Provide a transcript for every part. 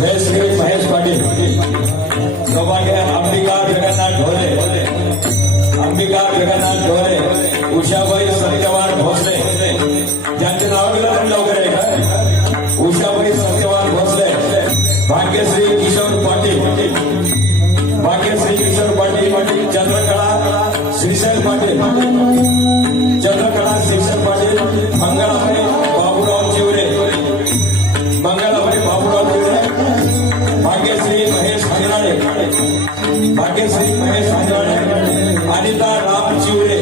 जय श्री महेश पाटील सौभाग्य अंबिका जगन्नाथ ढोले अंबिका जगन्नाथ ढोले उषाबाई सत्यवान भोसले ज्यांचे नाव गेलं पण लवकर आहे उषाबाई सत्यवान भोसले भाग्यश्री किशोर पाटील भाग्यश्री किशोर पाटील चंद्रकला श्रीशैल पाटील चंद्रकला श्रीशैल पाटील मंगळाबाई बाबूराव चिवरे मंगळाबाई बाबूराव चिवरे भाग्यश्री महेश हंगराळे भाग्यश्री महेश हंगराळे अनिता राम चिवरे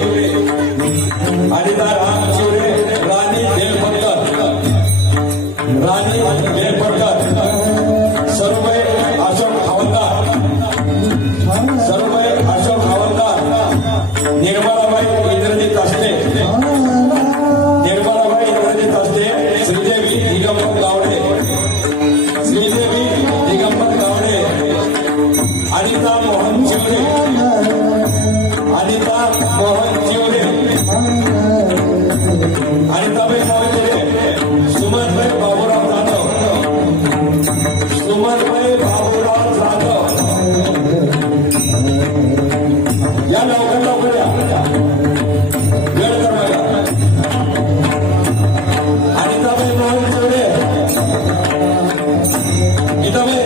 अनिता राम चिवरे राणी बेलपटकर सर्वय अशोक हवलदार सर्वय अशोक हवलदार निर्मलाबाई इंद्रजित असते निर्मलाबाई इंद्रजित असते श्रीदेवी दिगंबर गावडे श्रीदेवी दिगंबर गावडे अनिता मोहन चिवरे अनिता मोहन चिवरे अनिताबाई मोहन चिवरे सुमनबाई बाबूराव जाधव सुमनबाई बाबूराव जाधव या लवकर लवकर या वेळ करायला अनिताबाई मोहन चिवरे गीताबाई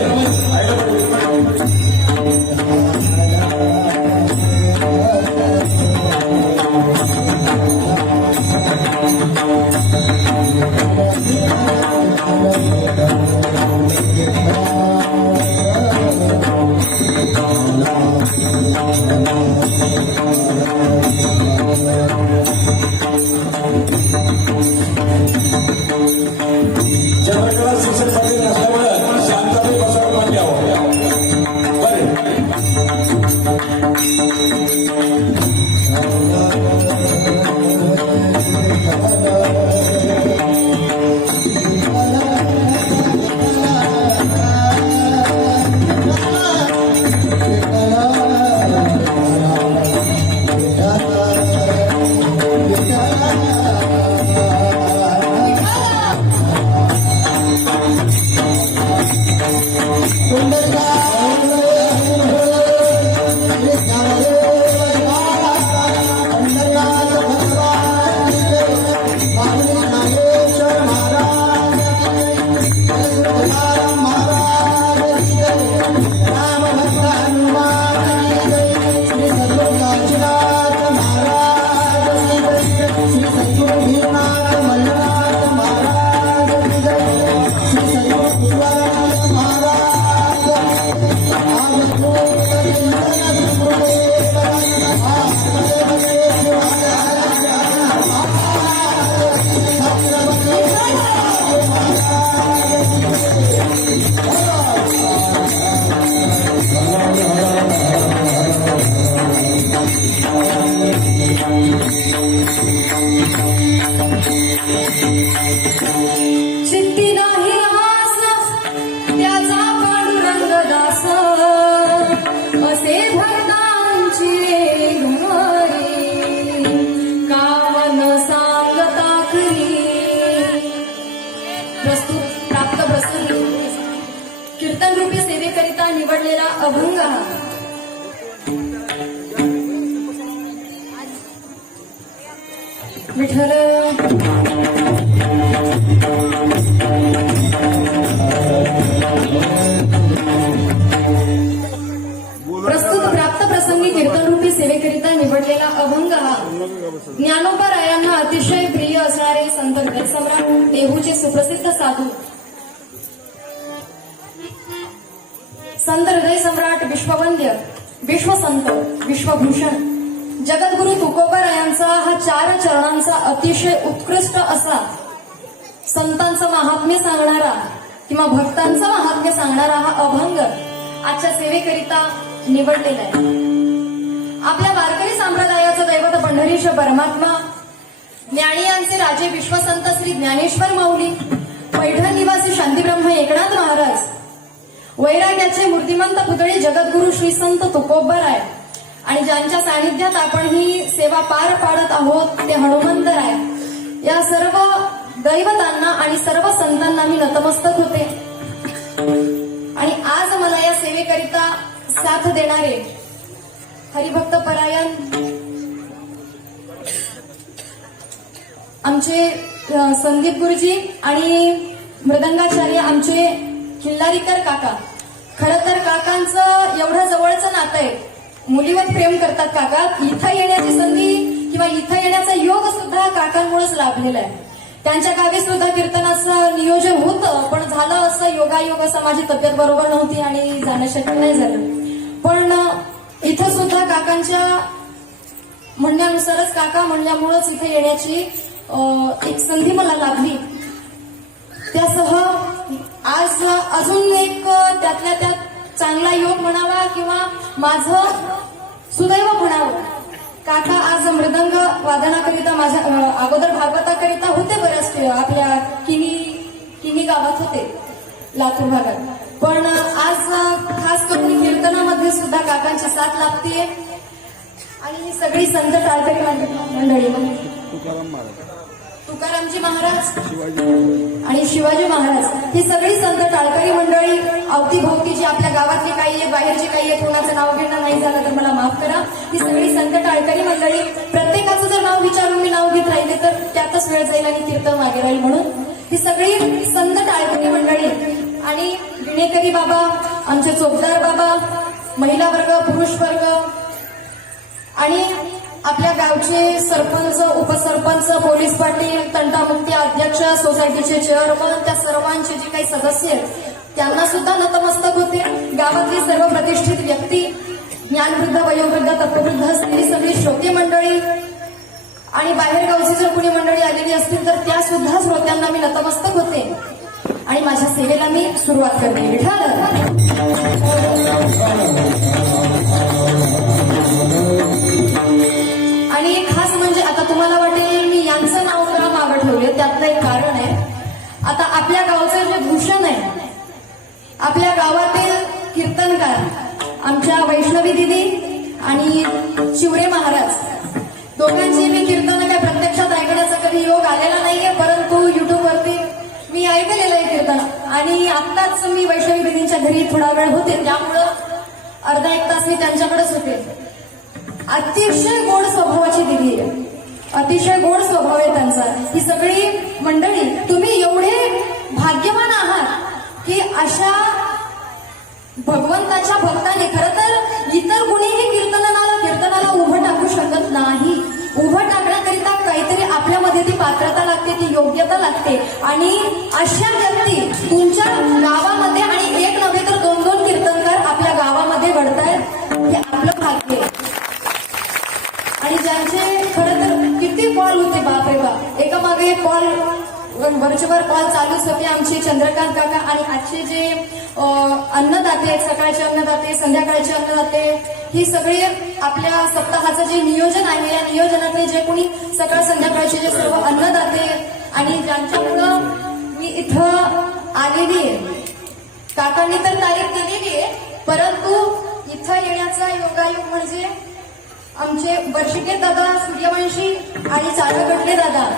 चंद्रकला शिक्षण पाटील नसल्यामुळे शांताबाई बसवून पण घ्यावं चित्ती नाही हास त्याचा पांडुरंग दास असे भक्तांची विठ्ठल. प्रस्तुत प्राप्त प्रसंगी कीर्तनरूपी सेवेकरिता निवडलेला अभंग हा ज्ञानोबा रायांना अतिशय प्रिय असणारे संत हृदयसम्राट देहूचे सुप्रसिद्ध साधू संत हृदयसम्राट विश्ववंद्य विश्वसंत विश्वभूषण जगद्गुरु तुकोबारायांचा हा 4 चरणांचा अतिशय उत्कृष्ट असा संतांचं महात्म्य सांगणारा किंवा भक्तांचं महात्म्य सांगणारा हा अभंग आजच्या सेवेकरिता निवडलेला आहे. आपल्या वारकरी संप्रदायाचं दैवत पंढरीश परमात्मा ज्ञानियांचे राजे विश्वसंत श्री ज्ञानेश्वर माऊली पैठण निवासी शांतीब्रह्म एकनाथ महाराज वैराग्याचे मूर्तिमंत पुतळे जगद्गुरु श्री संत तुकोबाराय आणि ज्यांच्या सानिध्यात आपण ही सेवा पार पाडत आहोत ते हनुमंतराय या सर्व दैवतांना आणि सर्व संतांना मी नतमस्तक होते. आणि आज मला या सेवेकरिता साथ देणारे हरिभक्त परायण आमचे संदीप गुरुजी आणि मृदंगाचार्य आमचे खिल्लारीकर काका. खरं तर काकांचं एवढं जवळचं नातं आहे. मुलीवर प्रेम करतात काका. इथं येण्याची संधी किंवा इथं येण्याचा योग सुद्धा काकांमुळेच लाभलेला आहे. त्यांच्या गावी सुद्धा कीर्तनाचं नियोजन होतं पण झालं असं योगायोग असं माझी तब्येत बरोबर नव्हती आणि जाणं शक्य नाही झालं. पण इथं सुद्धा काकांच्या म्हणण्यानुसारच काका म्हणल्यामुळेच इथे येण्याची एक संधी मला लाभली. त्यासह आज अजून एक त्यातल्या त्यात चांगला योग म्हणावा किंवा माझं सुदैव म्हणावं. काका आज मृदंग वादनाकरिता माझ्या अगोदर भागवताकरिता होते बऱ्याच आपल्या किनी गावात होते लातूर भागात. पण आज खास करून कीर्तनामध्ये सुद्धा काकांची साथ लाभतीये. आणि सगळी संत टाळकरी मंडळी तुकारामजी महाराज आणि शिवाजी महाराज ही सगळी संत टाळकरी मंडळी अवतीभोवती जी आपल्या गावातली काही आहे बाहेरची काही आहे कोणाचं नाव घेणं नाही झालं तर मला माफ करा. ही सगळी संत टाळकरी मंडळी प्रत्येकाचं जर नाव विचारून मी नाव घेत राहिले तर त्यातच वेळ जाईल आणि कीर्तन मागे राहील. म्हणून ही सगळी संत टाळकरी मंडळी आणि विणेकरी बाबा आमचे चोपदार बाबा महिला वर्ग पुरुष वर्ग आणि आपल्या गावचे सरपंच उपसरपंच पोलीस पाटील तंटामुक्ती अध्यक्ष सोसायटीचे चेअरमन त्या सर्वांचे जे काही सदस्य आहेत त्यांना सुद्धा नतमस्तक होते. गावातली सर्व प्रतिष्ठित व्यक्ती ज्ञानवृद्ध वयोवृद्ध तत्ववृद्ध सगळी श्रोते मंडळी आणि बाहेरगावची जर कुणी मंडळी आलेली असतील तर त्या सुद्धा श्रोत्यांना मी नतमस्तक होते. आणि माझ्या सेवेला मी सुरुवात करते. विठ्ठल. आणि खास म्हणजे आता तुम्हाला वाटेल मी यांचं नाव का मागं ठेवले त्यातलं एक कारण आहे. आता आपल्या गावचं जे भूषण आहे आपल्या गावातील कीर्तनकार आमच्या वैष्णवी दिदी आणि शिवरे महाराज दोघांची मी कीर्तन काय प्रत्यक्षात ऐकण्याचा कधी योग आलेला नाहीये परंतु युट्यूबवरती मी ऐकलेलं आहे कीर्तन. आणि आत्ताच मी वैष्णवी दिदींच्या घरी थोडा वेळ होते त्यामुळं अर्धा एक तास मी त्यांच्याकडेच होते. अतिशय गोड स्वभावाची दिदी आहे. अतिशय गोड स्वभाव आहे त्यांचा. ही सगळी मंडळी तुम्ही एवढे भाग्यवान आहात की अशा भगवंताच्या भक्तांनी खरं तर इतर कुणीही कीर्तनाला उभं टाकू शकत नाही. उभं टाकण्याकरिता काहीतरी आपल्यामध्ये ती पात्रता लागते ती योग्यता लागते. आणि अशा व्यक्ती तुमच्या गावामध्ये आणि एक नव्हे तर 2-2 कीर्तनकार आपल्या गावामध्ये घडतायत हे आपलं भाग्य आहे. आणि ज्यांचे खरं तर किती कॉल होते बापरे बाप एकामागे एक कॉल वरचेवर कॉल चालूच होते. आमचे चंद्रकांत काका आणि आजचे जे अन्नदाते आहेत सकाळचे अन्नदाते संध्याकाळचे अन्नदाते ही सगळे आपल्या सप्ताहाचं जे नियोजन आहे या नियोजनातले जे कोणी सकाळ संध्याकाळचे जे सर्व अन्नदाते आणि ज्यांच्यामुळं मी इथं आलेली आहे. काकांनी तर तारीख दिलेली आहे परंतु इथं येण्याचा योगायोग म्हणजे आमचे वर्षिके दादा सूर्यवंशी आणि चाळगडले दादा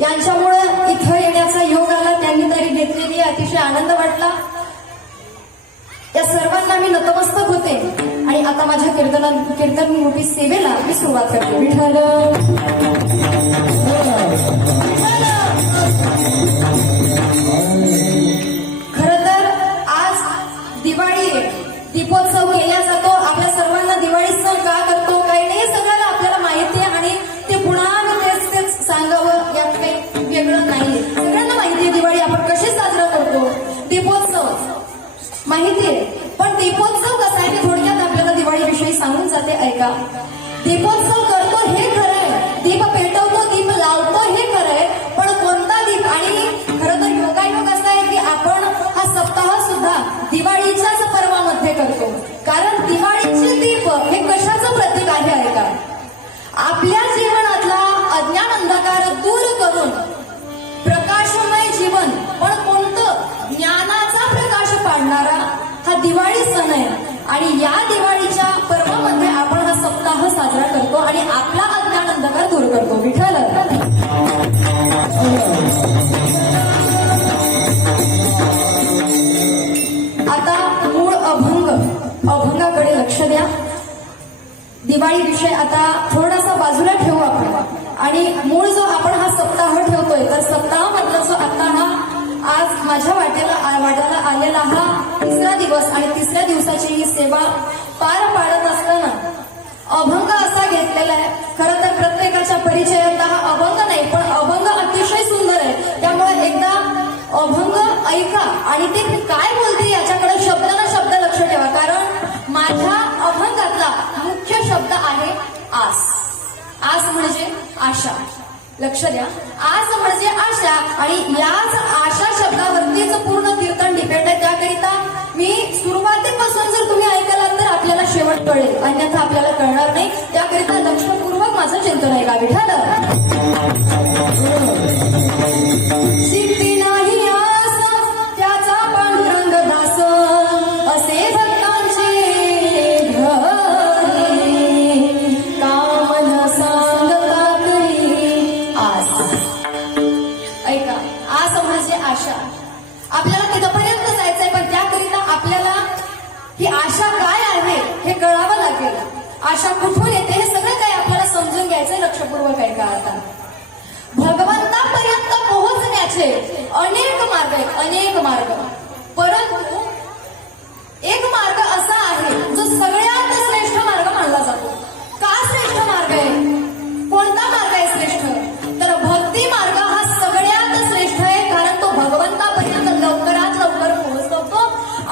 यांच्यामुळे इथं येण्याचा योग आला. त्यांनी तारीख घेतलेली अतिशय आनंद वाटला. या सर्वांना मी नतमस्तक होते. आणि आता माझ्या कीर्तन रूपी सेवेला मी सुरुवात करते. विठ्ठल. खरं तर आज दिवाळी आहे. दीपोत्सव केला जातो. आपल्या सर्वांना दिवाळी सण का करतो काही नाही हे सगळ्याला आपल्याला माहिती आहे आणि ते पुन्हा तेच सांगावं यात काही वेगळं नाहीये. सगळ्यांना माहिती आहे दिवाळी आपण कशी साजरा करतो. दीपोत्सव माहिती आहे, पण दीपोत्सव कसा आहे ते थोडक्यात आपल्याला दिवाळीविषयी सांगून जाते ऐका. दीपोत्सव करतो हे खरं आहे, दीप पेटवतो दीप लावतो हे खरं आहे, पण कोणता दीप. आणि खरं तर योगायोग असा आहे की आपण हा सप्ताह सुद्धा दिवाळीच्याच पर्वामध्ये करतो. कारण दिवाळीचे दीप हे कशाचं प्रतीक आहे ऐका. आपल्या जीवनातला अज्ञान अंधकार दूर करून प्रकाशमय जीवन, पण कोणतं ज्ञानाचा प्रकाश पाडणारा हा दिवाळी सण आहे. आणि या दिवाळीच्या पर्वामध्ये आपण हा सप्ताह साजरा करतो आणि आपला अज्ञान अंधकार दूर करतो. विठ्ठल आता मूळ अभंगाकडे लक्ष द्या. दिवाळी विषय आता थोडासा बाजूला ठेवू आपण आणि मूळ जो आपण हा सप्ताह ठेवतोय तर सप्ताह मधला जो आता हा आज माझ्या वाट्याला आलेला हा तिसरा दिवस आणि तिसऱ्या दिवसाची ही सेवा पार पाडत असताना अभंग असा घेतलेला आहे. खरं तर प्रत्येकाच्या परिचयात हा अभंग नाही, पण अभंग अतिशय सुंदर आहे. त्यामुळे एकदा अभंग ऐका आणि ते काय बोलते याच्याकडे शब्दाला शब्द लक्ष ठेवा. कारण माझ्या अभंगातला मुख्य शब्द आहे आस. आस म्हणजे आशा. लक्ष द्या, आस म्हणजे आशा आणि याच आशा शब्दावरतीच पूर्ण कीर्तन डिपेंड आहे. त्याकरिता मी सुरुवातीपासून जर तुम्ही ऐकाल तर आपल्याला शेवट कळेल, अन्यथा आपल्याला कळणार नाही. त्याकरिता लक्षपूर्वक माझं चिंतन आहे का विठ्ठल. शिकती नाही आस त्याचा पांडुरंग दास, असे भक्तांचे घरी कामन सांगता तरी आस. ऐका, आस म्हणजे आशा. आपल्याला तिथपर्यंत जायचंय, पण त्याकरिता आपल्याला ही आशा काय आहे हे कळावं लागेल. आशा कुठून येते हे सगळं काही आपल्याला समजून घ्यायचंय. लक्षपूर्वक ऐका. आता भगवंतापर्यंत पोहोचण्याचे अनेक मार्ग आहेत, अनेक मार्ग. परंतु एक मार्ग असा आहे जो सगळ्यात श्रेष्ठ मार्ग मानला जातो. का श्रेष्ठ मार्ग आहे? कोणता मार्ग आहे श्रेष्ठ? तर भक्ती मार्ग हा सगळ्यात श्रेष्ठ आहे. कारण तो भगवंतापर्यंत लवकरात लवकर पोहोचवतो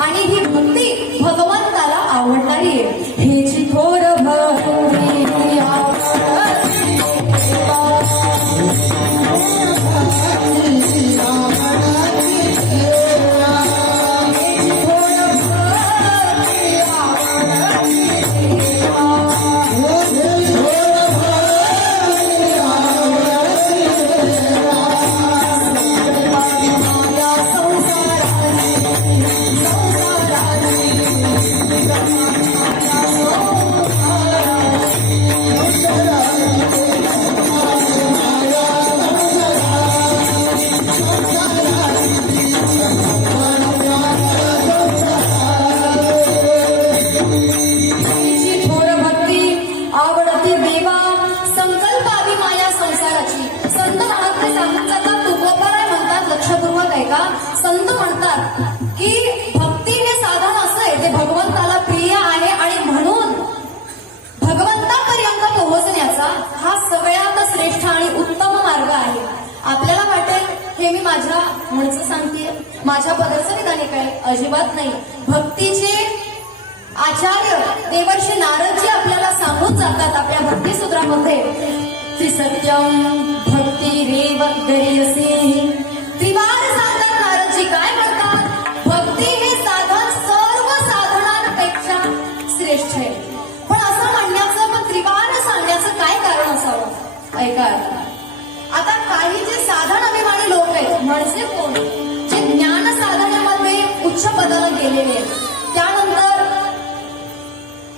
आणि ही भक्ती भगवंताला आवडणारी आहे. हेची थोर भक्ती आवडती देवा. संकल्पावी माया संसाराची. संत महात्मे सांगून जातात, तुकोबाराय म्हणतात, लक्षपूर्वक ऐका. संत म्हणतात की भक्ती हे साधन असं आहे ते भगवंताला प्रिय आहे आणि म्हणून भगवंतापर्यंत पोहोचण्याचा हा सगळ्यात श्रेष्ठ आणि उत्तम मार्ग आहे. आपल्याला वाटेल हे मी माझ्या म्हणचं सांगतेय, माझ्या पदाचं विधान काय? अजिबात नाही. भक्तीचे आचार्य देवर्षी नारदजी आपल्याला सांगून जातात आपल्या भक्तिसूत्रामध्ये की सत्यम भक्ती रेव गरीयसी. त्रिवार सांगतात नारदजी. काय म्हणतात? भक्ती हे साधन सर्व साधनांपेक्षा श्रेष्ठ आहे. पण असं म्हणण्याचं, पण त्रिवार सांगण्याचं काय कारण असावं? ऐका. आता काही जे साधन अभिमानी लोक आहेत म्हणजे कोण? जे ज्ञान साधनामध्ये उच्च पदाला गेलेले आहेत, त्यानंतर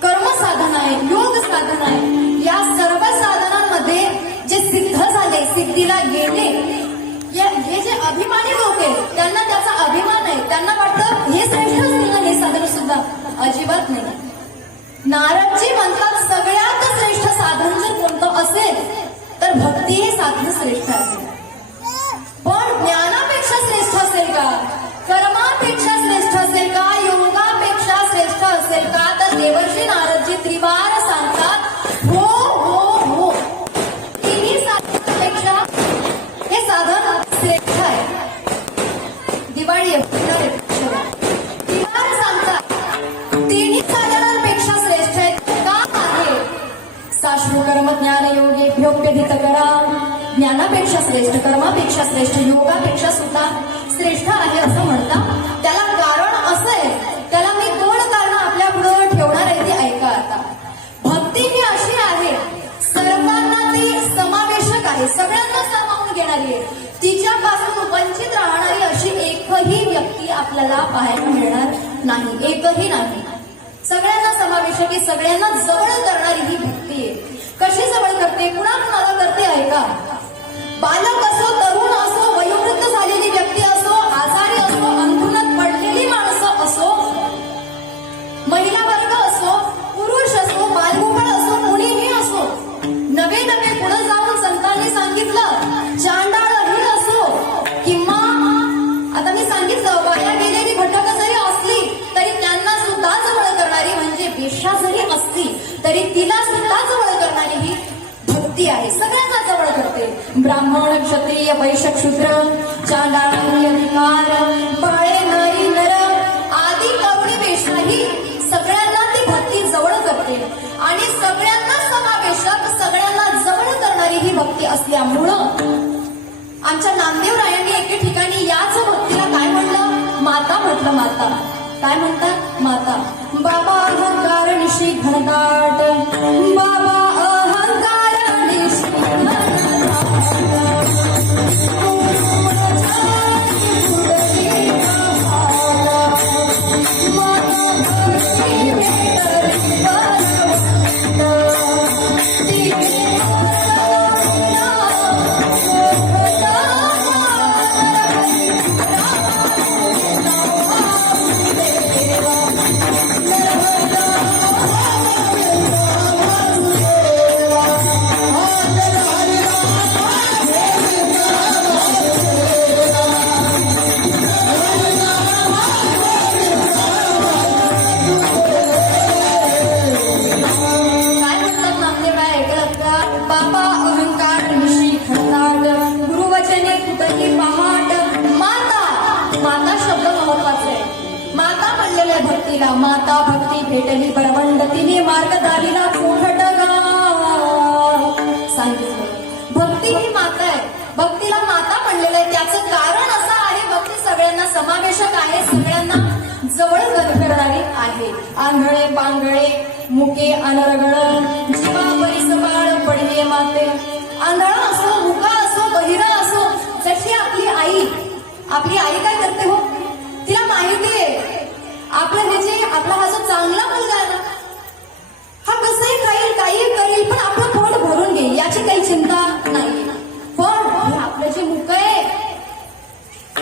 कर्म साधन आहे, योग साधन आहे, या सर्व साधनांमध्ये जे सिद्ध झाले, सिद्धीला गेले, हे जे अभिमानी लोक आहेत त्यांना त्याचा अभिमान आहे. त्यांना वाटतं हे श्रेष्ठ असतील ना हे साधन सुद्धा. अजिबात नाही. नारदजी म्हणतात सगळ्यात श्रेष्ठ साधन जर कोणतं असेल तर भक्ती हे साधन साधन श्रेष्ठ आहे. पण ज्ञानापेक्षा श्रेष्ठ असेल का? कर्मापेक्षा श्रेष्ठ असेल का? योगापेक्षा श्रेष्ठ असेल का? तर देवर्षी नारदजी त्रिवार सांगतात हो हो हो, तिन्ही साधनांपेक्षा हे साधन श्रेष्ठ आहे. दिवाळी आहे, त्रिवार सांगतात तिन्ही साधनांपेक्षा श्रेष्ठ आहे. का आहे? साश्रू कर्म ज्ञान योगेभ्योप्यधित करा. ज्ञानापेक्षा श्रेष्ठ, कर्मापेक्षा श्रेष्ठ, योगापेक्षा सुद्धा श्रेष्ठ आहे असं म्हणतात. त्याला कारण असं आहे, त्याला मी 2 कारणं आपल्या पुढे ठेवणार आहे, ती ऐका आता. भक्ती ही अशी आहे, सर्वांना ती समावेशक आहे, सगळ्यांना सामावून घेणारी आहे. तिच्यापासून वंचित राहणारी अशी एकही व्यक्ती आपल्याला पाहायला मिळणार नाही, एकही नाही. सगळ्यांना समावेशक आहे, सगळ्यांना जवळ करणारी ही भक्ती आहे. कशी जवळ करते? कुणाला करते ऐका. बालक असो, तरुण असो, वयोवृद्ध झालेली व्यक्ती असो, आजारी असो, अंथरुणात पडलेली माणसं असो, महिला वर्ग असो, पुरुष असो, बालगोपाळ असो, कुणीही असो, नवे नवे पुढे जाऊन संतांनी सांगितलं चांडाळही असो किंवा आता मी सांगितलं वाया गेलेली घटक जरी असली तरी त्यांना सुद्धा जवळ करणारी, म्हणजे वेश्या जरी असली तरी तिला सुद्धा जवळ करणारी ही भक्ती आहे. सगळ्यांना जवळ करते. ब्राह्मण, क्षत्रिय, वैश्य, शूद्र, चांडाळ, अधिकार, बाळे, नारी, नर आदी करुणी वेशाही सगळ्यांना ती भक्ती जवळ करते. आणि सगळ्यांना समावेशक, सगळ्यांना जवळ करणारी ही भक्ती असल्यामुळं आमच्या नामदेवरायांनी एके ठिकाणी याच भक्तीला काय म्हणलं? माता म्हटलं. माता काय म्हणतात? माता. बाबा अहंकार निशी घनदाट, बाबा अहंकार निशी भक्तीला. माता भक्ती भेटली बरवंड, तिने मार्ग दाविला कोठटगा. सांगितलं भक्ती ही माता आहे, भक्तीला माता म्हणलेलं आहे. त्याचं कारण असं आहे, भक्ती सगळ्यांना समावेशक आहे, सगळ्यांना जवळ करणारी आहे. आंधळे पांगळे मुके अनरगळ, जीवा परिसबाळ पडले माते. आंधळा असो, मुका असो, बहिरा असो, जशी आपली आई. आपली आई काय करते हो? तिला माहिती आहे आपला हा जो चांगला मुलगा आहे ना, हा कसंही खाईल, काही करेल, पण आपलं पोट भरून घेईल, याची काही चिंता नाही. पण हे आपलं जे मुक आहे,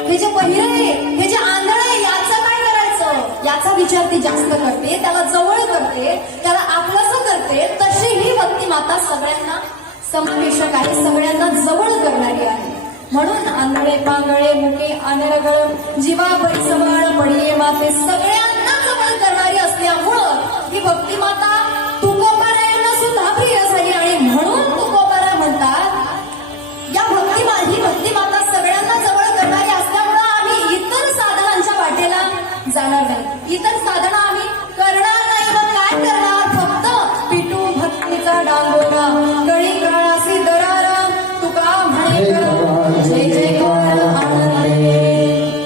हे जे बहिर आहे, हे जे आंधळ आहे, याचं काय करायचं याचा विचार ती जास्त करते, त्याला जवळ करते, त्याला आपलंसं करते. तशी ही भक्ती माता सगळ्यांना समावेशक आहे, सगळ्यांना जवळ करणारी आहे. म्हणून आंधळे पांगळे मुके अनरगळ, जीवा परिसबाळ पडले माते, सगळ्यांना जवळ करणारी असल्यामुळं ही भक्ती माता तुकोबारायांना सुद्धा प्रिय झाली. आणि म्हणून तुकोबारा म्हणतात या ही भक्ती माता सगळ्यांना जवळ करणारी असल्यामुळं आम्ही इतर साधनांच्या वाटेला जाणार नाही, इतर साधना आम्ही करणार नाही. मग काय करणार? फक्त पिटू भक्तीचा डांगोरा, गळी गळासी दरारा, तुका म्हणे जय जयकार आनंदे.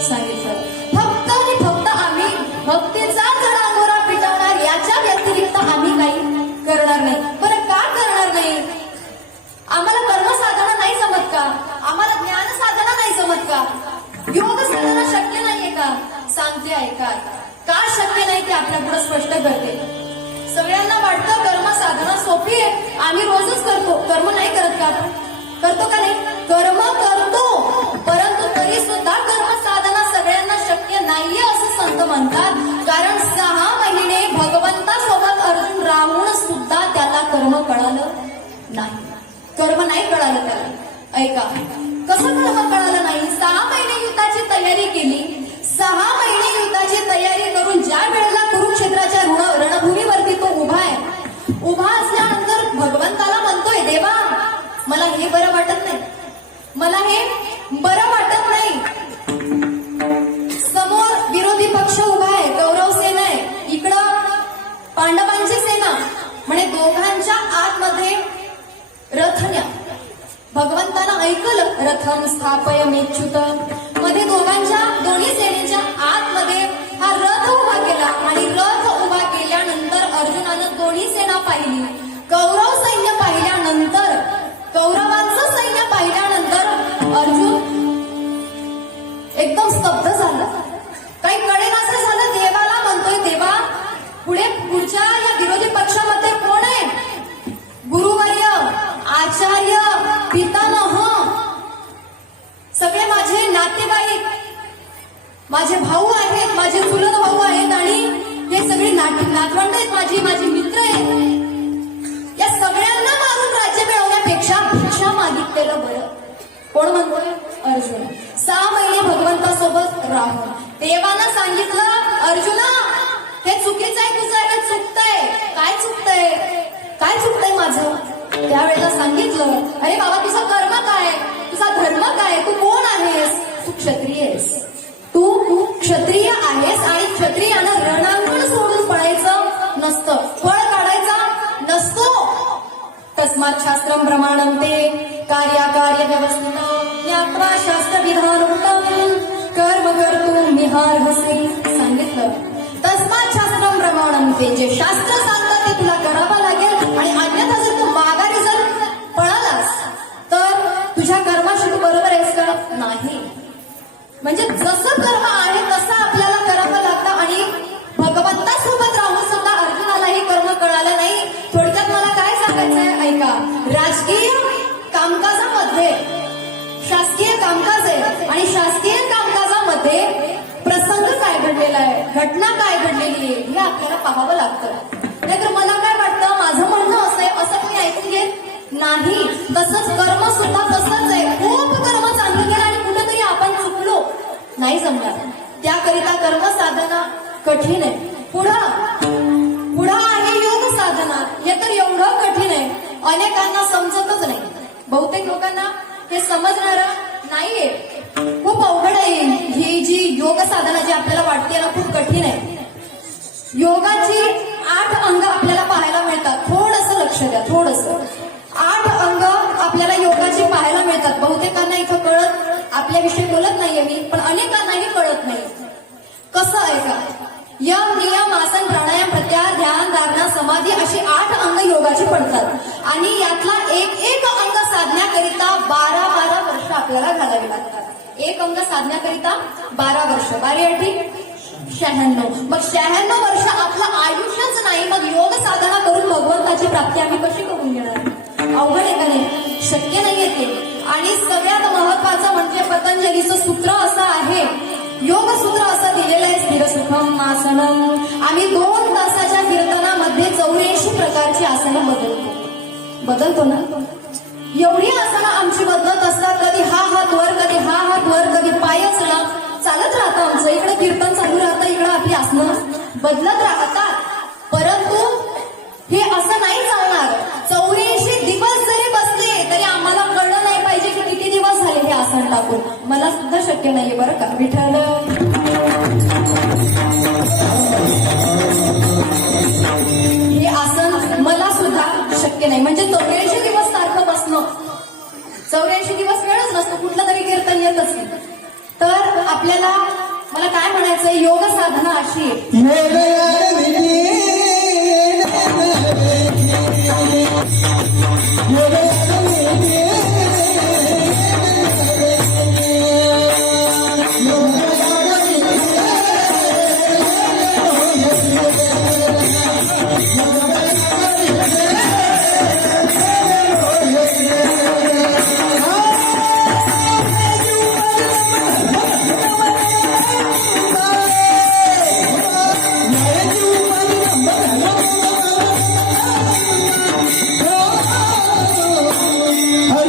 सांगितलं फक्त आणि फक्त आम्ही भक्तीचा डांगोरा पिटवणार, याच्या व्यतिरिक्त आम्ही काही करणार नाही. बरं का करणार नाही? आम्हाला कर्म साधना नाही जमत का? आम्हाला ज्ञान साधना नाही जमत का? योग साधना शक्य नाहीये का? सांगते ऐका. का शक्य नाही ते आपल्या पुढे स्पष्ट करते. सगळ्यांना वाटतं कर्म साधना सोपी आहे, आम्ही रोजच करतो. कर्म नाही करत का आपण? करतो का नाही? कर्म करतो, परंतु तरी सुद्धा कर्म साधना सगळ्यांना शक्य नाहीये असं संत म्हणतात. कारण 6 महिने भगवंतासोबत अर्जुन राहून सुद्धा त्याला कर्म कळालं नाही, कर्म नाही कळालं त्याला. ऐका, कसं कर्म कळालं नाही? 6 महिने युद्धाची तयारी केली. 6 महिने युद्धाची तयारी करून ज्या वेळेला कुरुक्षेत्राच्या रणभूमीवरती तो उभा आहे, उभा असल्यानंतर भगवंताला म्हणतोय, देवा मला हे बरं वाटत नाही, मला हे बरं वाटत नाही. समोर विरोधी पक्ष उभा आहे, कौरव सेना आहे, इकडं पांडवांची सेना. म्हणे दोघांच्या आतमध्ये रथ न्या. भगवंतानं ऐकलं, रथम स्थापय मेच्युत. मध्ये दोन्ही सेनेच्या आतमध्ये हा रथ उभा केला आणि रथ उभा केल्यानंतर अर्जुनानं दोन्ही सेना पाहिली. कौरव सैन्य पाहिल्यानंतर, कौरवांचं सैन्य पाहिल्यानंतर अर्जुन एकदम स्तब्ध झालं. काही कळेनासं झालं. देवाला म्हणतोय, देवा पुढच्या या विरोधी पक्षामध्ये कोण आहे? गुरुवर्य, आचार्य, पितामह, सगळे माझे नातेवाईक, माझे भाऊ आहेत, माझे चुलत भाऊ आहेत आणि हे सगळे नातवंड आहेत, माझी मित्र आहेत. या सगळ्यांना मारून राज्य मिळवण्यापेक्षा भिक्षा मागितलेलं बरं. कोण म्हणतोय? अर्जुन. 6 महिने भगवंतासोबत राहून देवानं सांगितलं, अर्जुना हे चुकीचं आहे, तुझं हे चुकतंय. काय चुकतंय? काय चुकतंय माझं? त्यावेळेला सांगितलं, अरे बाबा तुझं कर्म काय, तुझा धर्म काय, तू कोण आहेस? तू क्षत्रिय आहेस. तू क्षत्रिय आहेस आणि क्षत्रियानं रणांगण सोडून पळायचं नसतं, फळ काढायचा नसतो. तस्मात् शास्त्रम प्रमाणम ते कार्याकार्य व्यवस्थित ज्ञात्वा शास्त्र विधानोक्तम कर्म कर्तुं निहार्हसि. सांगितलं, तस्मात् शास्त्रम प्रमाणम ते, जे शास्त्र सांगतात ते तुला करावं लागेल आणि अन्यथा जर तू माघारी जर पळालास तर तुझ्या कर्माशी तू बरोबर आहेस का? नाही. म्हणजे जसं कर्म आहे तसं आपल्याला करावं लागतं. आणि भगवंतासोबत राहून सुद्धा अर्जुनाला हे कर्म कळालं नाही. थोडक्यात मला काय सांगायचंय ऐका, राजकीय कामकाजामध्ये शासकीय कामकाज आहे आणि शासकीय कामकाजामध्ये प्रसंग काय घडलेला आहे, घटना काय घडलेली आहे हे आपल्याला पाहावं लागतं. नाहीतर मला काय वाटतं, माझं म्हणणं असं आहे, असं तुम्ही ऐकून घेत नाही. तसंच कर्म सुद्धा तसंच आहे. खूप कर्म चांगलं केलं आणि कुठेतरी आपण चुकलो, नाही जमणार, त्याकरिता कर्म साधना कठीण आहे. पुढं आहे योग साधना, हे तर एवढं कठीण आहे, अनेकांना समजतच नाही. बहुतेक लोकांना हे समजणार नाहीये. खूप अवघड आहे ही जी योग साधना जी आपल्याला वाटते ना, खूप कठीण आहे. योगाची 8 अंग आपल्याला पाहायला मिळतात. थोडंसं लक्ष द्या, थोडंसं. 8 अंग आपल्याला योगाची पाहायला मिळतात. बहुतेकांना इथं कळत, आपल्याविषयी बोलत नाहीये मी, पण अनेकांनाही कळत नाही. कसं आहे का, यम, नियम, आसन, प्राणायाम, प्रत्याहार, ध्यान, धारणा, समाधी अशी 8 अंग योगाची पडतात आणि यातला एक अंग साधण्याकरिता 12 वर्ष आपल्याला घालावी लागतात. एक अंग साधण्याकरिता 12 वर्ष, 12 96. मग 96 वर्ष आपलं आयुष्यच नाही, मग योग साधना करून भगवंताची प्राप्ती आम्ही कशी करून घेणार? अवघड आहे का नाही? शक्य नाहीये ते. आणि सगळ्यात महत्वाचं म्हणजे पतंजलीचं सूत्र असं आहे, योग सूत्र असं दिलेलं आहे, स्थिर सुखम आसनम. आम्ही 2 तासाच्या कीर्तनामध्ये 84 प्रकारची आसनं बदलतो ना. एवढी आसनं आमची बदलत असतात. कधी हा हात वर, कधी हा हात वर, कधी पायच ना चालत राहतं आमचं. इकडे कीर्तन चालू राहतं, इकडे आपली आसनं बदलत राहतात. परंतु हे असं नाही चालणार. 84 दिवस जरी बसले तरी आम्हाला कळलं नाही पाहिजे की किती दिवस झाले हे आसन टाकून. मला सुद्धा शक्य नाहीये बरं का. विठ्ठल हे आसन मला सुद्धा शक्य नाही. म्हणजे 84 दिवस सारखं बसणं, 84 दिवस वेळच नसतो, कुठलं तरी कीर्तन येतच नाही. तर आपल्याला, मला काय म्हणायचंय, योग साधना अशी हर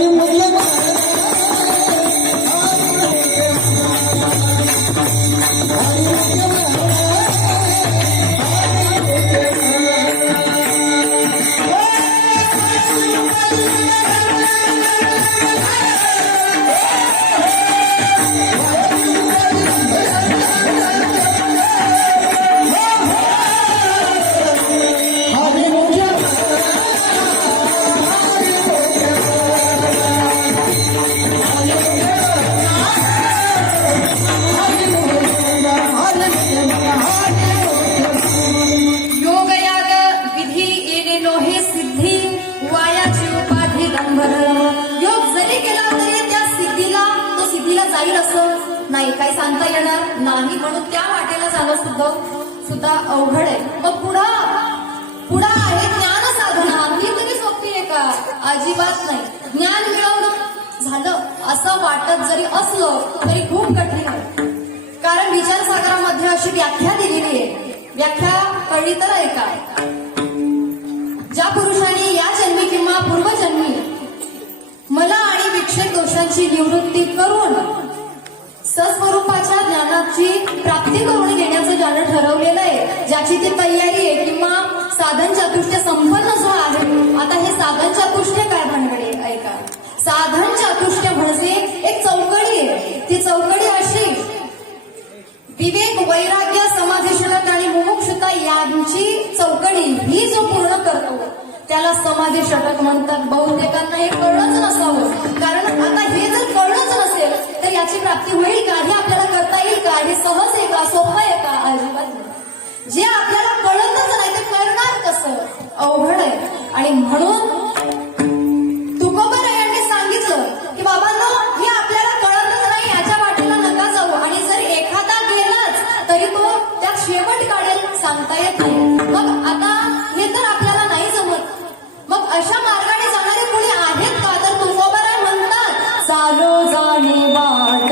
नाही, काही सांगता येणार नाही, म्हणून त्या वाटेला जाणं सुद्धा अवघड आहे. मग पुढं आहे ज्ञान साधना. ही तरी सोपी आहे का? अजिबात नाही. ज्ञान मिळवणं झालं असं वाटत जरी असलं तरी खूप कठीण आहे. कारण विचारसागरामध्ये अशी व्याख्या दिलेली आहे. व्याख्या कळली तर आहे का? ज्या पुरुषाने या जन्मी किंवा पूर्वजन्मी मला आणि विक्षेप दोषांची निवृत्ती करून सस्वरूपाच्या ज्ञानाची प्राप्ती करून घेण्याचं ज्यानं ठरवलेलं आहे, ज्याची ती तयारी आहे किंवा साधन चातुष्य संपन्न जो आहे. आता हे साधन चातुष्य काय भानगडे ऐका. साधन चातुष्य म्हणजे एक चौकडी आहे. ती चौकडी अशी: विवेक, वैराग्य, समाधी षटक आणि मुमुक्षुता यांची चौकडी ही जो पूर्ण करतो त्याला समाधी षटक म्हणतात. बहुतेकांना हे कळलंच नसावं. कारण आता हे जर कळलंच नसेल तर याची प्राप्ती होईल का? हे आपल्याला करता येईल का? हे सहज आहे का? सोपं आहे का? अजिबात नाही. जे आपल्याला कळतच नाही ते करणार कसं? अवघड आहे. आणि म्हणून तुकोबारायांनी सांगितलं की बाबांनो, हे आपल्याला कळतच नाही, याच्या वाटेला नका जाऊ. आणि जर एखादा गेलाच तरी तो त्यात शेवट काढेल, सांगता येत नाही. मग आता हे तर आपल्याला नाही जमत. मग अशा मार्गाने जाणारे कोणी आहेत का? तर तुकोबाराय म्हणतात, चालो जाणे वाट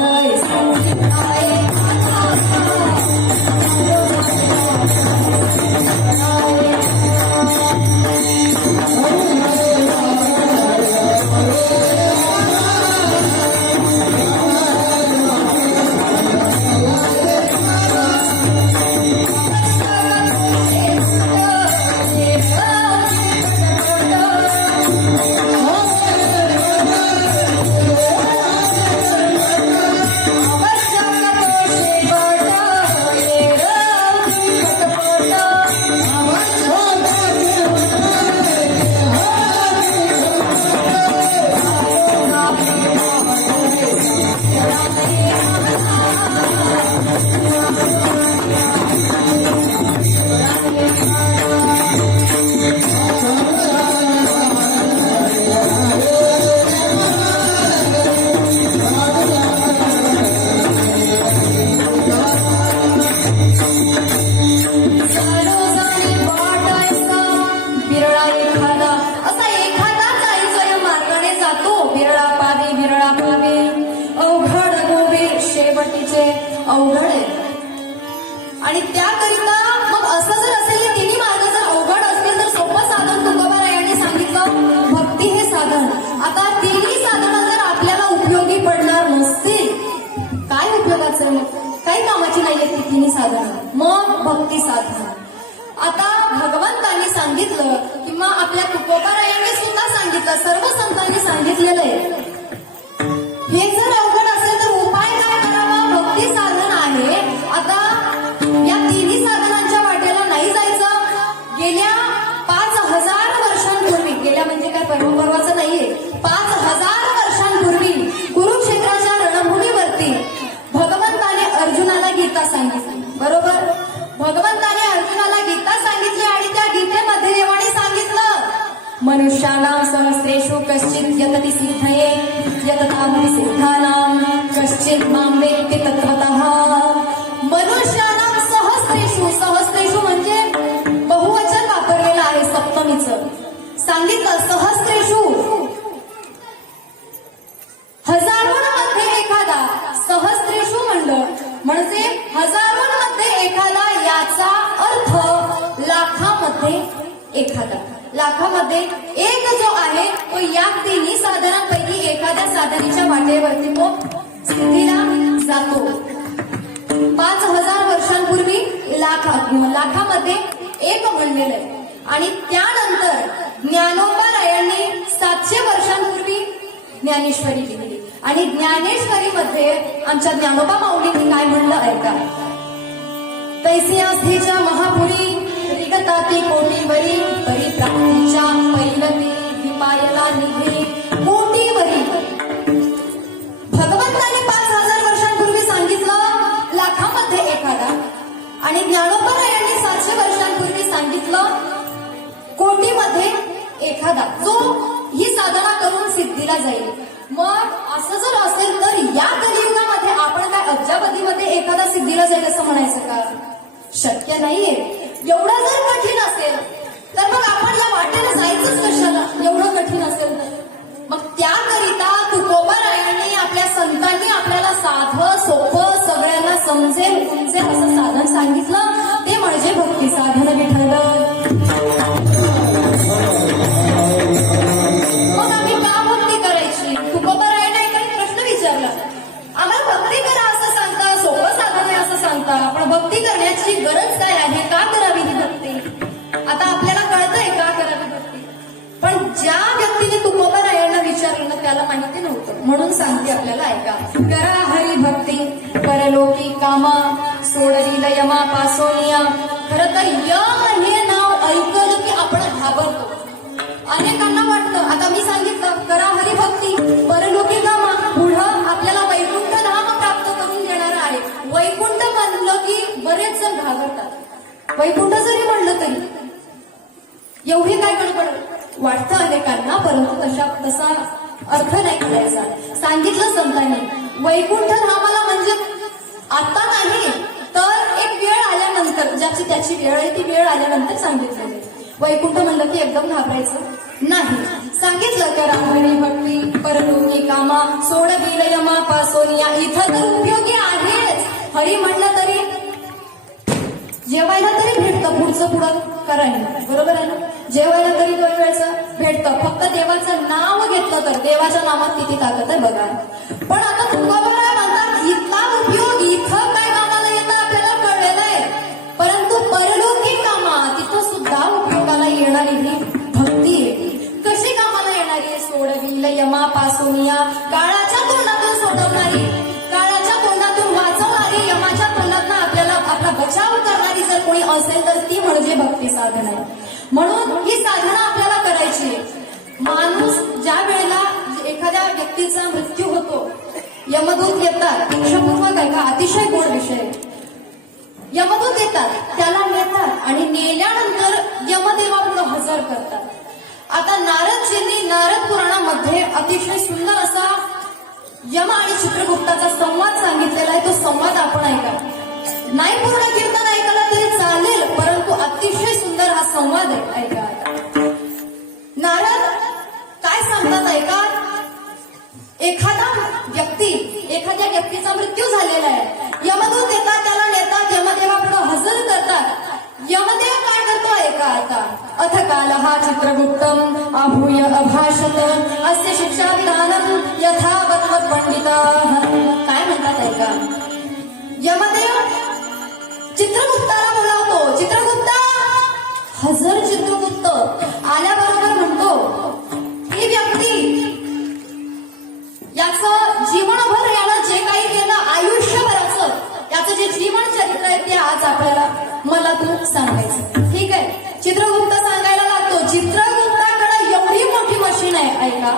अवघड आहे. आणि त्याकरिता मग असं जर असेल, तिन्ही मार्ग जर अवघड असतील तर सोपं साधन तुकोबारायांनी सांगितलं, भक्ती हे साधन. आता तिन्ही साधनं जर आपल्याला उपयोगी पडणार नसतील, काय उपयोगाचं आहे? मग काही कामाची नाहीये ती तिन्ही साधनं. मग भक्ती साधन. आता भगवंतांनी सांगितलं किंवा आपल्या तुकोबारायांनी सुद्धा सांगितलं, सर्व संतांनी सांगितलेलं आहे, हे जर अवघड असेल तर उपाय काय करावा? भक्ती साधन आहे. आता या तिन्ही साधनांच्या वाटेला नाही जायचं. गेल्या 5000 वर्षांपूर्वी, गेल्या म्हणजे काय परवाचं नाहीये, 5000 वर्षांपूर्वी कुरुक्षेत्राच्या रणभूमीवरती भगवंताने अर्जुनाला गीता सांगितली. बरोबर? भगवंताने अर्जुनाला गीता सांगितली आणि त्या गीतेमध्ये देवाने सांगितलं, मनुष्याणां सहस्रेषु कश्चित् यतति सिद्धये यततां सिद्धानां कश्चित् मां वेत्ति तत्त्वतः. मनुष्याणां सहस्रेषु, सहस्रेषु म्हणजे बहुवचन वापरलेलं आहे सप्तमीचं. सांगितलं सहस्रेषु, हजारोंमध्ये एखादा. सहस्रेषु म्हणलं म्हणजे हजारोंमध्ये एखादा, याचा अर्थ लाखामध्ये एखादा. लाखामध्ये एक जो आहे तो या तिन्ही साधनांपैकी एखाद्या साधनेच्या वाटेवरती तो सिद्धीला जातो. 5000 वर्षांपूर्वी लाखामध्ये एक म्हणलेलं आहे. आणि त्यानंतर ज्ञानोबारायांनी 700 वर्षांपूर्वी ज्ञानेश्वरी लिहिली. आणि ज्ञानेश्वरीमध्ये आमच्या ज्ञानोबा माऊलींनी काय म्हणलं ऐका. तैसी आस्थेच्या महापुरी रिगताती कोटीवरी, परिप्राप्तीच्या पैलती विपायला निघे कोटीवरी. भगवंताने 5000 वर्षांपूर्वी सांगितलं लाखामध्ये एखादा, आणि ज्ञानोबारायांनी 700 वर्षांपूर्वी सांगितलं कोटीमध्ये एखादा, जो ही साधना करून सिद्धीला जाईल. मग असं जर असेल तर या कलियुगामध्ये आपण काय अब्जावधीमध्ये एखादा सिद्धीला जाईल असं म्हणायचं का? शक्य नाहीये. एवढं जर कठीण असेल तर मग आपण या वाटेने जायचंच कशाला? एवढं कठीण असेल तर मग त्याकरिता तुकोबारायांनी आपल्या संतांनी आपल्याला साधं सोपं सगळ्यांना समजेल उमजेल असं साधन सांगितलं. ते म्हणजे भक्ती साधन विठ्ठल. मग आम्ही का भक्ती करायची? तुकोबारायांना एका प्रश्न विचारला. आम्हाला भक्ती करा असं सांगता, सोपं साधन आहे असं सांगता, पण भक्ती करण्याची गरज काय आहे? का करावी ही भक्ती? आता आपल्याला कळतंय का करावी भक्ती, पण ज्या व्यक्तीने तुकोबारायांना विचारलं ना त्याला माहिती नव्हतं. म्हणून सांगते आपल्याला, ऐका. करा हरी भक्ती परलोकी कामा सोडविल यमा पासोनिया. खरं तर यम हे नाव ऐकलं की आपण घाबरतो. अनेकांना वाटतं, आता मी सांगितलं करा हरी भक्ती परलोकी कामा, पुढं आपल्याला वैकुंठ धाम प्राप्त करून देणार आहे. वैकुंठ म्हणलं की बरेच जण घाबरतात. वैकुंठ जरी म्हणलं तरी एवढी काय गडबड वाटतं अनेकांना, परंतु तसा अर्थ नाही करायचा. सांगितलं संतांनी वैकुंठ धामाला म्हणजे आता नाही तर एक वेळ आल्यानंतर, ज्याची त्याची वेळ आहे ती वेळ आल्यानंतर सांगितलं. वैकुंठ म्हणलं की एकदम घाबरायचं नाही. सांगितलं करा हरी भक्ती परलोकी कामा सोडविल यमा पासोनिया. इथं तर उपयोगी आहेच. हरी म्हणलं तरी जेवायला तरी भेटतं, पुढचं पुढं करायला, बरोबर आहे ना? जेवायला तरी दोन वेळचं भेटतं. फक्त देवाचं नाव घेतलं तर देवाच्या नावात किती ताकद आहे बघा. पण आता तुकोबाराय म्हणतात इथला उपयोग इथं काय कामाला येतं आपल्याला कळलेलं आहे, परंतु परलोकी कामा तिथं सुद्धा उपयोगाला येणारी ही भक्ती आहे. कशी कामाला येणारी आहे? सोडविल यमा पासोनिया. काळाच्या तोंडातून सोडवणारी, काळाच्या तोंडातून वाचवणारी, यमाच्या तोंडातून आपल्याला आपला बचाव करणारी जर कोणी असेल तर ती म्हणजे भक्ती साधना आहे. म्हणून ही साधना आपल्याला करायची आहे. माणूस ज्या वेळेला एखाद्या व्यक्तीचा मृत्यू होतो, यमदूत येतात. दीक्षापूर्वक आहे का? अतिशय गोड विषय. यमदूत येतात, त्याला नेतात आणि नेल्यानंतर यमदेवापुढे हजर करतात. आता नारदजींनी नारद पुराणामध्ये अतिशय सुंदर असा यम आणि चित्रगुप्ताचा संवाद सांगितलेला आहे. तो संवाद आपण ऐका. नाही पूर्ण कीर्तन ऐकायला तरी चालेल, परंतु अतिशय सुंदर हा संवाद आहे. ऐका. नारद काय सांगतात ऐका. एखाद्या व्यक्तीचा मृत्यू झालेला आहे. यमदूत येतात, त्याला नेतात, यमदेवापुढे हजर करतात. यमदेव काय करतो ऐका आता. अथ कालः चित्रगुप्तम अभूय अभाषत अस्य शिक्षा विधानम यथावत् पंडिताः. काय म्हणतात ऐका. यमदेव चित्रगुप्ताला बोलावतो. चित्रगुप्ता हजर. चित्रगुप्त आल्याबरोबर म्हणतो ही व्यक्ती याचं जीवनभर यानं जे काही केलं आयुष्यभराचं याचं जे जीवन चरित्र आहे ते आज आपल्याला मला तू सांगायचं. ठीक आहे. चित्रगुप्त सांगायला लागतो. चित्रगुप्ताकडे एवढी मोठी मशीन आहे ऐका.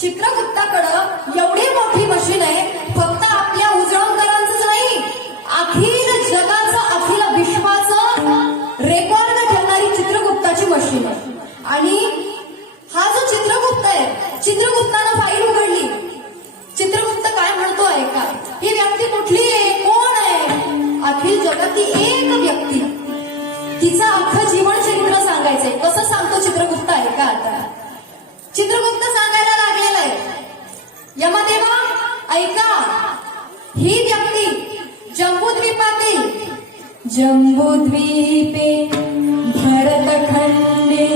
चित्रगुप्ताकडं एवढी मोठी मशीन आहे, फक्त आपल्या उजळणकरांचंच नाही, अखिल जगाचं अखिल विश्वाचं रेकॉर्ड ठेवणारी चित्रगुप्ताची मशीन आहे. आणि हा जो चित्रगुप्त आहे, चित्रगुप्तानं फाईल उघडली. चित्रगुप्त काय म्हणतो ऐका. ही व्यक्ती कुठली आहे? कोण आहे? अखिल जगातली एक व्यक्ती. तिचं अख्खं जीवन चरित्र सांगायचंय. कसं सांगतो चित्रगुप्त ऐका आता. चित्रगुप्त सांगायला लागलेला आहे. यमदेवा ऐका. ही व्यक्ती जम्बूद्वीपातील जम्बूद्वीपे भरतखंडे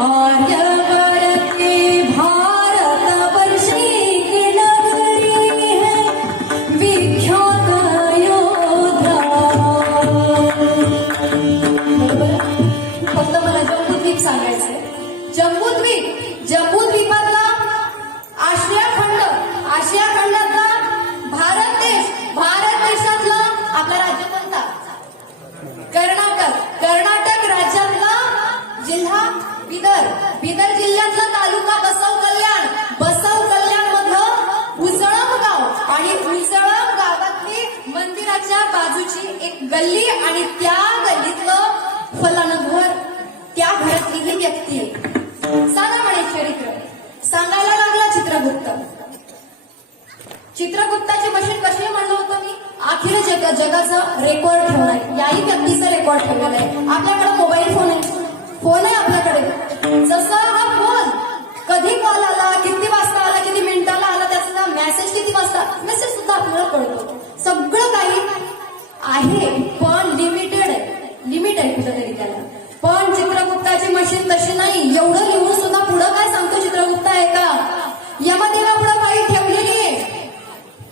आर्यवर्ते भारतवर्षे की नगरी है विख्यात अयोध्या. बरोबर. फक्त मला जम्बूद्वीप सांगायचंय. जम्बूद्वीपातला आशिया खंडातला भारत देशातला आपला राज्य कोणता? कर्नाटक राज्यातला जिल्हा बिदर जिल्ह्यातला तालुका बसव कल्याण मधलं उजळम गाव आणि उजळम गावातली मंदिराच्या बाजूची एक गल्ली आणि त्या गल्लीतलं फलानं घर, त्या घरातली ही व्यक्ती आहे. सांगा म्हणे चरित्र सांगायला लागला चित्रगुप्त. चित्रगुप्ताची मशीन कशी म्हणलं होतं मी, अखिल जगाचं रेकॉर्ड ठेवणार, याही व्यक्तीचं रेकॉर्ड ठेवलेलं आहे. आपल्याकडे मोबाईल फोन आहे आपल्याकडे. जसा हा फोन कधी कॉल आला, किती वाजता आला, किती मिनिटाला आला, त्याचा मेसेज किती वाजता, मेसेज सुद्धा आपल्याला कळतो. सगळं काही आहे, पण लिमिट आहे कुठेतरी त्याला. पण चित्रगुप्ताची मशीन तशी नाही. एवढं लिहून सुद्धा पुढं काय सांगतो चित्रगुप्त आहे का, यमदेवा पुढं काही ठेवलेली आहे.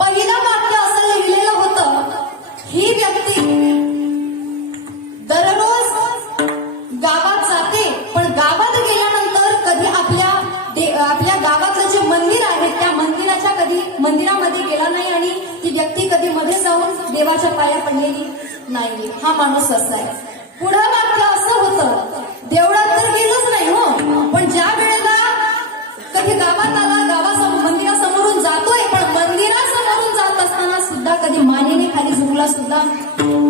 पहिलं वाक्य असं लिहिलेलं होतं, ही व्यक्ती दररोज गावात जाते, पण गावात गेल्यानंतर कधी आपल्या गावातलं जे मंदिर आहे त्या मंदिरामध्ये गेला नाही आणि ती व्यक्ती कधी मध्ये जाऊन देवाच्या पाया पडलेली नाही. हा माणूस असा आहे. पुढं वाक्य असं होतं, देवळात तर गेलोच नाही हो, पण ज्या वेळेला कधी गावात आला, मंदिरासमोरून जातोय, पण मंदिरासमोरून जात असताना सुद्धा कधी मानेने खाली झुकला सुद्धा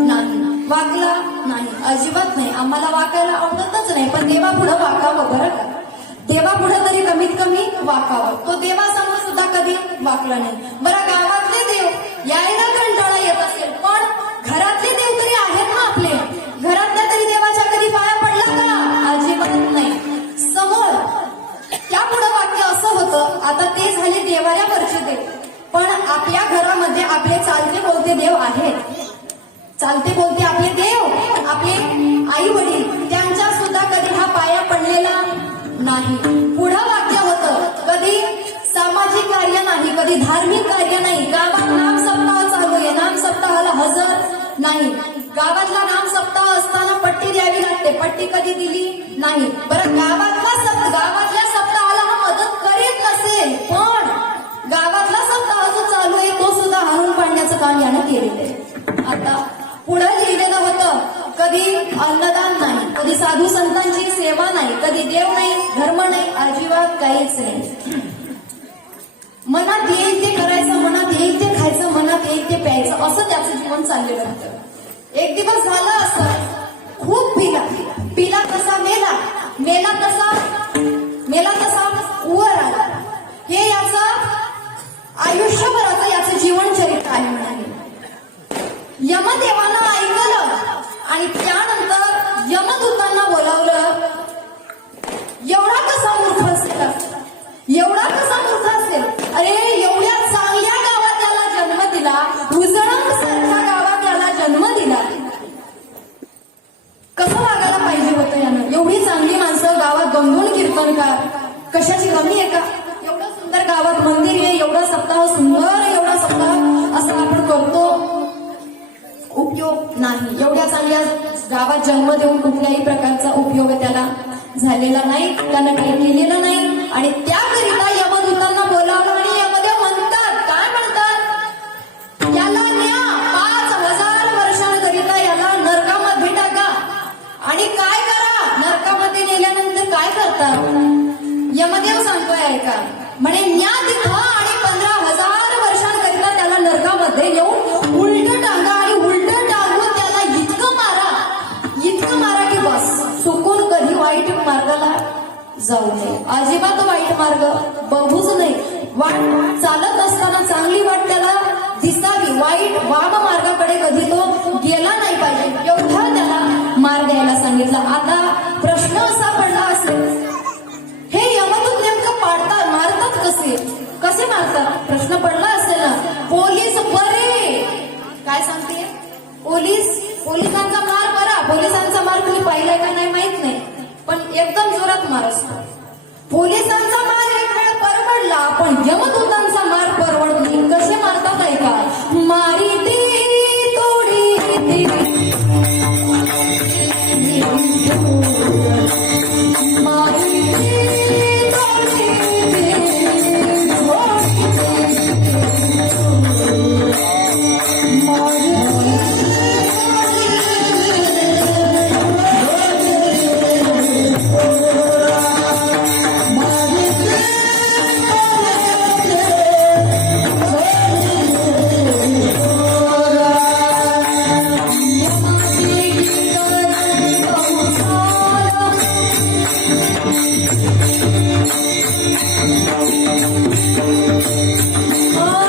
नाही, वाकला नाही, अजिबात नाही. आम्हाला वाकायला आवडतच नाही, पण देवा पुढं वाकावं बरं का. देवा पुढं तरी कमीत कमी वाकावं. तो देवासमोर सुद्धा कधी वाकला नाही. बरं, गावातले देव यायला कंटाळा येत असेल, पण घरातले देव तरी आहेत ना आपले. घरातल्या तरी देवाच्या कधी पाया पडला का, अजिबात नाही. समोर त्या पुढं वाक्य असं होतं, आता ते झाले देवाऱ्यावरचे देव, पण आपल्या घरामध्ये आपले चालते बोलते देव आहेत. चालते बोलते आपले देव, आपले आई वडील, त्यांच्या सुद्धा कधी हा पाया पडलेला नाही. पुढं वाक्य होतं, कधी सामाजिक कार्य नाही, कधी धार्मिक कार्य नाही. गावात नाम सप्ताह चालू आहे, नाम सप्ताहाला हजर नाही. गावातला नाम सप्ताह असताना पट्टी द्यावी लागते, पट्टी कधी दिली नाही. बरं, गावातल्या सप्ताहाला हा मदत करीत नसेल, पण गावातला सप्ताह जो चालू आहे तो सुद्धा हाणून पाडण्याचं काम यानं केलेलं आहे. आता पुढे लिहिलेलं होतं, कधी अन्नदान नाही, कधी साधू संतांची सेवा नाही, कधी देव नाही, धर्म नाही, अजिबात काहीच नाही. मनात येईल ते करायचं, मनात येईल ते खायचं, मनात येईल ते प्यायचं, असं त्याचं जीवन चाललेलं होतं. एक दिवस झालं असं, खूप पिला कसा मेला तसा वर आला. हे याचं आयुष्यभराचं याचं जीवन चरित्र आहे म्हणाले. यमदेवानं ऐकलं आणि त्यानंतर यमदूतांना बोलावलं. एवढा कसा मूर्ख असेल, अरे एवढ्या चांगल्या गावात त्याला जन्म दिला, उजळणसारख्या गावात त्याला जन्म दिला, कसं वागायला पाहिजे होतं यानं. एवढी चांगली माणसं गावात 2-2 कीर्तनकार, कशाची कमी आहे का. एवढं सुंदर गावात मंदिर आहे, एवढा सप्ताह सुंदर, एवढा सप्ताह असं आपण करतो, उपयोग नाही. एवढ्या चांगल्या गावात जन्म देऊन कुठल्याही प्रकारचा उपयोग त्याला झालेला नाही, त्यानं काही केलेलं नाही. आणि त्याकरिता यमदूतांना बोलावलं आणि यमदेव म्हणतात, काय म्हणतात, याला न्या 5000 वर्षांकरिता याला नरकामध्ये टाका. आणि काय करा, नरकामध्ये नेल्यानंतर काय करतात, यमदेव सांगतोय ऐका, म्हणे न्या तिथं आणि 15,000 वर्षांकरिता त्याला नरकामध्ये येऊन उलट टांगा आणि उलट टांगून त्याला इतकं मारा की बस चुकून कधी वाईट मार्गाला जाऊ नये. अजिबात वाईट मार्ग बघूच नाही. वाट चालत असताना चांगली वाट त्याला दिसावी, वाईट वाम मार्गाकडे कधी तो गेला नाही पाहिजे, एवढा त्याला मार द्यायला सांगितला. आता प्रश्न असा पडला असेल, हे यमदूत नेमकं मारतात कसे मारतात, प्रश्न पडला असेल ना. पोलीस बरे, काय सांगते, पोलिसांचा मार बरा. पोलिसांचा मार तुम्ही पाहिलाय का नाही माहित नाही, पण एकदम जोरात मार असतो. पोलिसांचा मार एक वेळ परवडला, पण यमदूतांचा मार परवडत नाही. कसे मारतात ऐका, मारी ती तोडी ती Oh,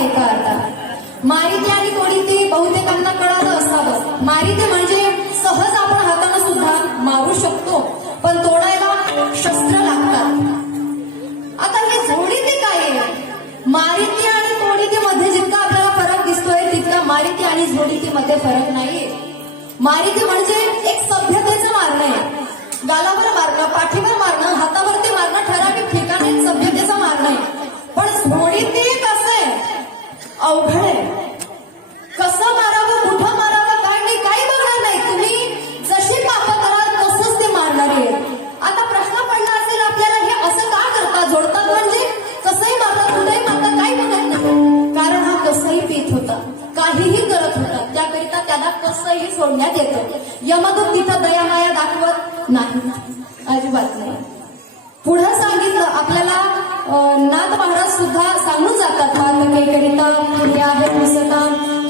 ऐका आता. मारिती आणि तोडीती बहुतेकांना कळालं असावं. मारिती म्हणजे सहज आपण हाताने सुद्धा मारू शकतो, पण तोडायला शस्त्र लागतात. आता हे जोडीती काय आहे? मारिती आणि तोडीती मध्ये जितका आपल्याला फरक दिसतोय तितका मारिती आणि जोडीती मध्ये फरक नाहीये. मारिती म्हणजे एक सभ्यतेचं मारणं आहे. गालावर मारणं, पाठीवर मारणं, हातावरती मारणं, ठराविक ठिकाणी सभ्यतेचं मारणं आहे. पण जोडीती कसं आहे? अवघड आहे. कसं मारावं, कुठं मारावं, काय नाही, काही बघणार नाही. तुम्ही जशी पापं कराल तसंच ते मारणार आहे. आता प्रश्न पडला असेल आपल्याला, हे असं का करतात? जोडतात म्हणजे कसंही मारतात, कुठेही मारतात, काही बघत नाही. कारण हा कसंही पीत होता, काहीही करत होता, त्याकरिता त्याला कसंही सोडण्यात येतं. यमदूत तिथं दयामाया दाखवत नाही, अजिबात नाही. पुढे सांगितलं आपल्याला, नाथ महाराज सुद्धा सांगून जातात, करिता पुढे आहे पुसता,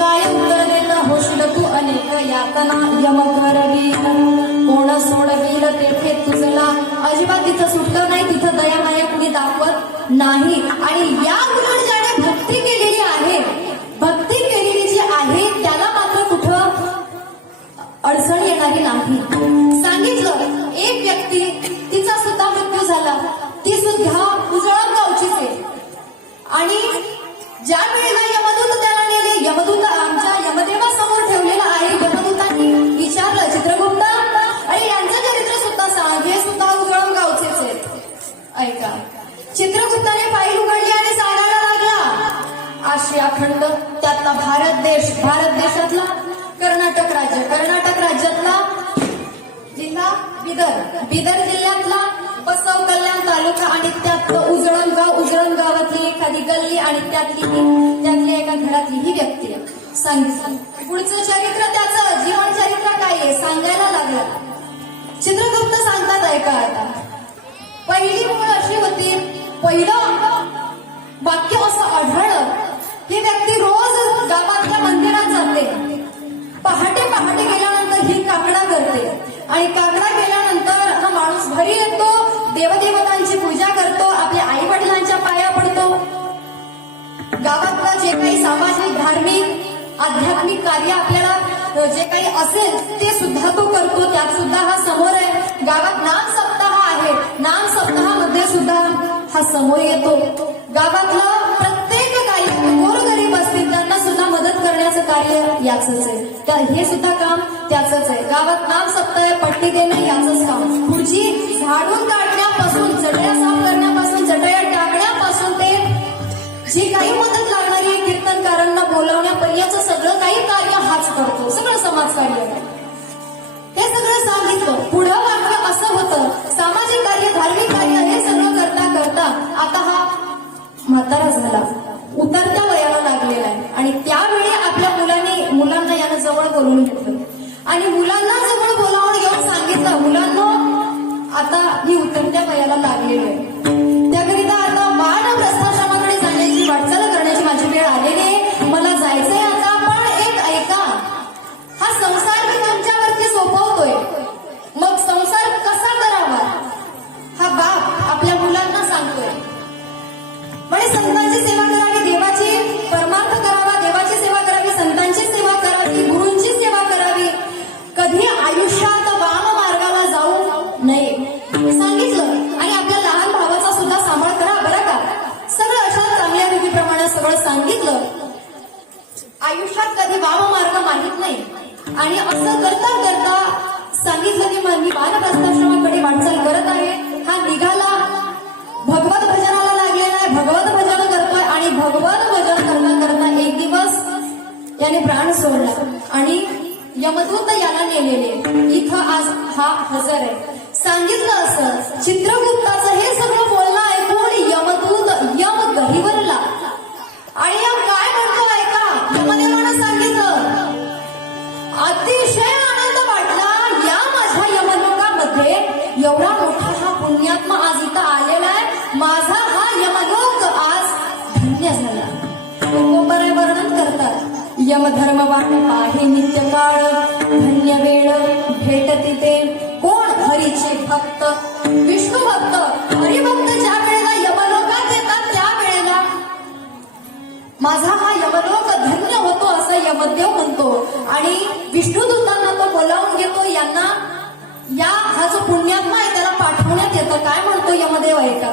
काय उत्तर देता होशील तू अनेक यातना यम करवील, कोण सोडवील तेथे तुझला. अजिबात तिथं सुटलं नाही, तिथं दयामाया कुणी दाखवत नाही. आणि या उलट ज्याने भक्ती केलेली आहे, भक्ती केलेली जी आहे त्याला मात्र कुठं अडचण येणारी नाही. सांगितलं एक व्यक्ती, तिचा सुद्धा मृत्यू झाला, ती सुद्धा उजळण गावचीच आहे. आणि ज्या वेळेला यमदूत त्याला नेले, यमदूत आमच्या यमदेवासमोर ठेवलेला आहे. यमदूतांनी विचारलं, चित्रगुप्त, अरे यांचं चरित्र सुद्धा सांग, हे सुद्धा उजळण गावचेच आहेत. ऐका, चित्रगुप्ताने फाईल उघडली आणि सांगायला लागला, आशिया खंड, त्यातला भारत देश, भारत देशातला कर्नाटक राज्य, कर्नाटक राज्यातला जिल्हा बिदर, बिदर जिल्ह्यातला बसव कल्याण तालुका आणि त्यातलं उजळण गाव, उजळण गावातली एखादी गल्ली आणि त्यातली एका घरातली ही व्यक्ती आहे. सांगितलं पुढचं चरित्र, त्याचं जीवन चरित्र काय आहे सांगायला लागलं. चित्रगुप्त सांगतात, ऐका आता. पहिली ओळ अशी होती, पहिलं वाक्य असं आढळलं, ही व्यक्ती रोज गावातल्या मंदिरात जाते. पहाटे पहाटे गेल्यानंतर ही काकडा करते आणि काकडा केल्यानंतर हा माणूस घरी येतो, देवदेवतांची पूजा करतो, आपल्या आई वडिलांच्या पाया पडतो. गावातलं जे काही सामाजिक, धार्मिक, आध्यात्मिक कार्य आपल्याला जे काही असेल ते सुद्धा तो करतो. त्यात सुद्धा हा समोर आहे. गावात नाम सप्ताह आहे, नाम सप्ताहामध्ये सुद्धा हा समोर येतो. गावातलं प्रत्येक कार्य, गोरगरीब असतील त्यांना सुद्धा मदत करण्याचं कार्य याचंच आहे. हे सुद्धा काम त्याचंच आहे. गावात नाम सप्ताह, पट्टी देणे याचंच काम. पुढची झाडून काढण्यापासून, चटया साफ करण्यापासून, चटया टाकण्यापासून ते जी काही मदत लागणारी कीर्तनकारांना बोलावण्यापर्यंत सगळं काही कार्य हाच करतो, सगळं समाजकार्य. हे सगळं सांगितलं. पुढं वाक्य असं होतं, सामाजिक कार्य, धार्मिक कार्य हे सगळं करता करता आता हा म्हातारा झाला, उतरत्या वयाला लागलेला आहे. आणि त्यावेळी आपल्या मुलांना यानं जवळ बोलवून घेतलं आणि मुलांना जवळ बोलावून घेऊन सांगितलं, मुलांना आता मी उतरत्या वयाला लागलेलो आहे, त्याकरिता आता वानप्रस्थाश्रमाकडे जाण्याची, वाटचाल करण्याची माझी वेळ आलेली आहे, मला जायचंय आता. पण एक ऐका, हा संसार मी तुमच्यावरती सोपवतोय, मग संसार कसा करावा हा बाप आपल्या मुलांना सांगतोय. म्हणजे संतांची सेवा करावी, देवाची परमार्थ करावा, देवाची सेवा करावी, संतांची सेवा करावी, गुरूंची सेवा करावी, कधी आयुष्यात वाम मार्गाला जाऊ नये सांगितलं. आणि आपल्या लहान भावाचा सुद्धा सांभाळ करा बरं का. सगळं अशा चांगल्या विधीप्रमाणे सगळं सांगितलं. आयुष्यात कधी वाम मार्ग माहित नाही. आणि असं करता करता सांगितलं की मी वानप्रस्थाश्रमाकडे वाटचाल करत आहे. हा निघाला, भगवत भजनाला लागलेला आहे, भगवत भजन करतोय आणि भगवत भजन करता करता एक दिवस याने प्राण सोडला आणि यमदूत याला नेलेले. इथं आज हा हजर आहे. सांगितलं असं, चित्रगुप्ताचं हे सगळं बोलणं ऐकून यमदूत यम गहिवरला आणि काय म्हणतो ऐका. यमदेवानं सांगितलं, अतिशय आनंद वाटला या माझ्या यमलोकामध्ये, एवढा मोठा हा पुण्यात्मा आज इथं आलेला आहे, माझा हा यमलोक आज धन्य झाला. तुकोबराय वर्णन करतात, यमधर्म वाटे नित्य काळ, धन्य वेळ भेटती ते कोण हरीचे भक्त, विष्णू भक्त, हरिभक्त ज्या वेळेला यमलोकात येतात त्या वेळेला माझा हा यमलोक धन्य होतो असं यमदेव म्हणतो आणि विष्णुदूतांना तो बोलावून घेतो. यांना हा जो पुण्यात्मा आहे त्याला पाठवण्यात येतं. काय म्हणतो यमदेव ऐका.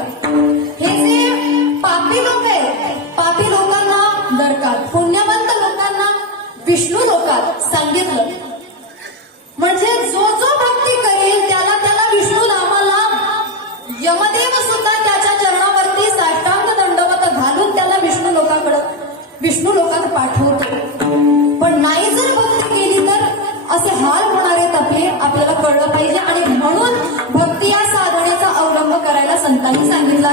हे जे पापी लोक आहेत, पापी लोकांना नरकात, पुण्यवंत लोकांना विष्णू लोकात सांगितलं. म्हणजे जो जो भक्ती करेल त्याला त्याला विष्णू नामाला यमदेव सुद्धा त्याच्या चरणावरती साष्टांग दंडवत घालून त्याला विष्णू लोकात पाठवतो. पण नाही जर भक्ती केली तर असे हाल होणार आहेत आपल्याला कळलं पाहिजे. आणि म्हणून भक्ती या साधनेचा अवलंब करायला संतांनी सांगितलं.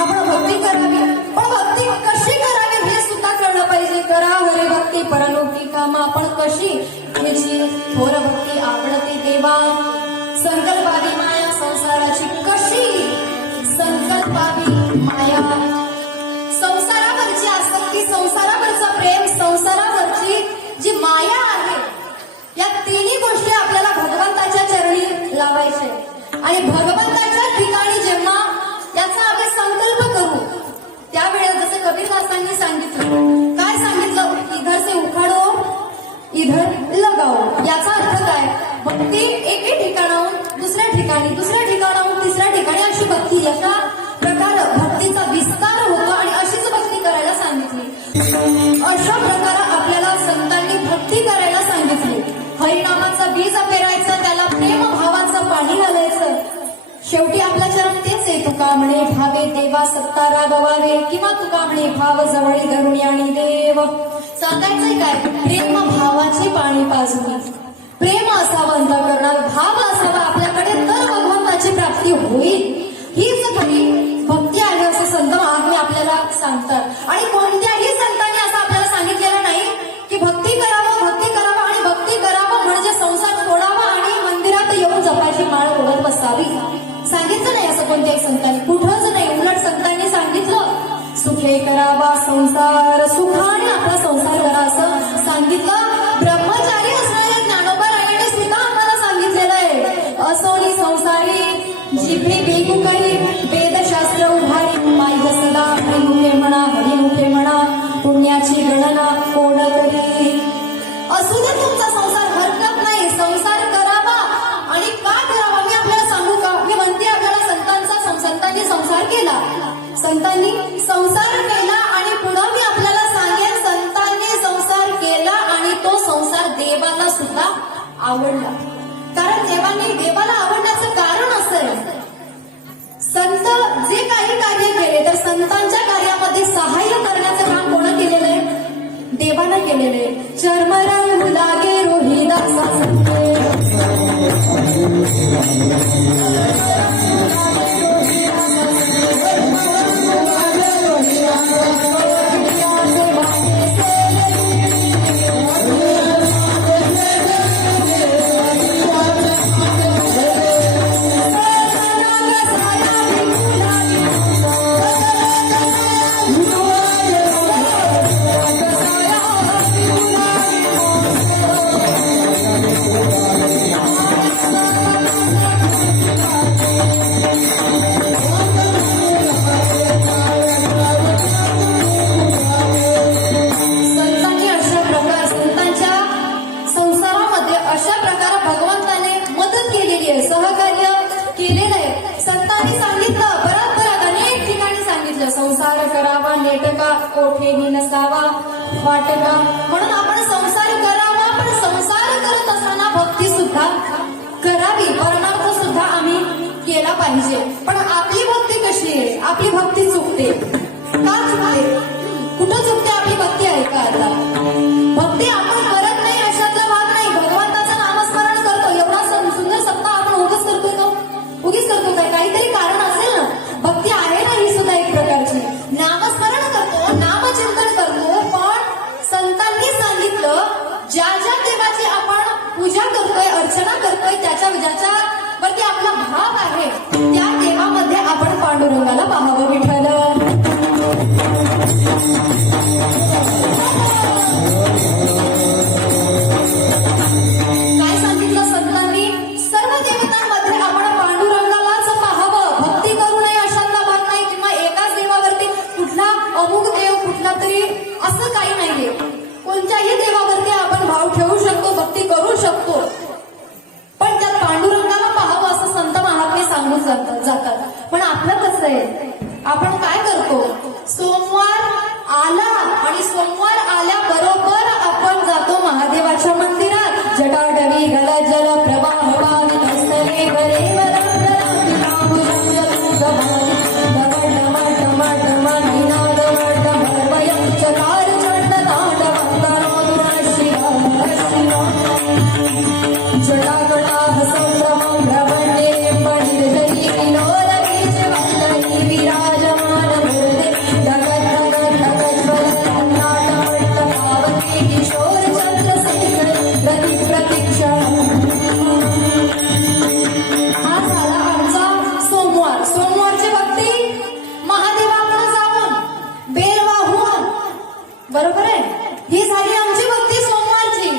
आपण भक्ती करावी, पण भक्ती कशी करावी हे सुद्धा कळलं पाहिजे. करा हरे भक्ती परलोकी काम. आपण कशी याची थोर भक्ती आवडते देवा. संकल्पादी माया संसाराची कशी संकल्पादी माया, संसारावरची आसक्ती, संसारावरचं प्रेम, संसारावरची जी माया आहे, या तिन्ही गोष्टी आपल्याला भगवंताच्या चरणी लावायचे. आणि भगवंताच्या ठिकाणी जेव्हा याचा आपण संकल्प करू त्यावेळेस जसं कबीरदासांनी सांगितलं, काय सांगितलं, इधर से उखाडो इधर लगाओ. याचा अर्थ काय, भक्ती एके ठिकाणाहून दुसऱ्या ठिकाणी, दुसऱ्या ठिकाणाहून तिसऱ्या ठिकाणी अशी भक्ती, अशा प्रकार भक्तीचा विस्तार होतो आणि अशीच भक्ती करायला सांगितली. अशा प्रकारे आपल्याला संतांनी भक्ती करायला सांगितली. हरिनामाचं बीज पेरायचं, त्याला प्रेम भावाचं पाणी घालायचं. शेवटी आपल्या चरण तेच आहे. तुका म्हणे भावे देवा सत्ता राबवावे, किंवा तुका म्हणे भाव जवळी धरुणी आणि देव. सांगायचंय काय, प्रेम भावाची पाणी पाजून, प्रेम असावं अंतःकरणात, भाव असावा आपल्याकडे, तर भगवंताची प्राप्ती होईल. हीच खरी भक्ती आहे असं संत महात्मे आपल्याला सांगतात. आणि कोणत्याही संतांनी असं आपल्याला सांगितलेलं नाही की भक्ती करावं आणि भक्ती करावं म्हणजे संसार सोडावा आणि मंदिरात येऊन जपाची माळ ओढत बसावी. सांगितलं नाही असं कोणत्याही संतांनी, कुठंच नाही. उलट संतांनी सांगितलं सुखे करावा संसार, सुखाने आपला संसार करा असं सांगितलं. ब्रह्मचारी असणाऱ्या ज्ञानोबा रायाने सुद्धा आम्हाला सांगितलेलं आहे. असोनी संसारी जिभे बेगू काही वेदशास्त्र उभारी, माई जसेला हरिमुखे म्हणा पुण्याची गणना कोण करी. असू दे तुमचा संसार, हरकत नाही, संसार करावा. आणि का करावा मी आपल्याला सांगू का, मी म्हणते आपल्याला संतांनी संसार केला, संतांनी संसार केला. आणि पुढं मी आपल्याला सांगेन, संतांनी संसार केला आणि तो संसार देवाला सुद्धा आवडला. कारण देवाला आवडण्याचं कारण असं, संत जे काही कार्य केले तर संतांच्या कार्यामध्ये सहाय्य करण्याचं काम कोण केलेलं आहे, देवानं केलेलं आहे. चर्मरंग लागे रोहिदासा संते, सहकार्य केलेलं आहे. संतांनी सांगितलं, परत अनेक ठिकाणी सांगितलं, संसार करावा नेटका कोठेही नसावा वाटका. म्हणून आपण संसार करावा, पण संसार करत असताना भक्ती सुद्धा करावी, परमार्थ सुद्धा आम्ही केला पाहिजे. पण आपली भक्ती कशी आहे, आपली भक्ती चुकते. का चुकते, कुठं चुकते आपली भक्ती आहे का. आता भक्ती आपण करत नाही अशातला भाग नाही. भगवंताचं नामस्मरण करतो, एवढा सुंदर सप्ताह आपण उगीच करतो का, उगीच करतो काय, काहीतरी कारण असेल ना. भक्ती आहे ना ही सुद्धा एक प्रकारची. नामस्मरण करतो, नामचिंतन करतो, पण संतांनी सांगितलं ज्या ज्या देवाची आपण पूजा करतोय, अर्चना करतोय, ज्याच्यावरती आपला भाव आहे त्या देवामध्ये आपण पांडुरंगाला पाहावं. विठ्ठल जातात. पण आपलं कसं आहे, आपण काय करतो, सोमवार आला आणि सोमवार आल्याबरोबर आपण जातो महादेवाच्या मंदिरात. जटाटवी गलजल प्रवाह पावित स्थले वरे बरोबर आहे. ही झाली आमची भक्ती सोमवारची.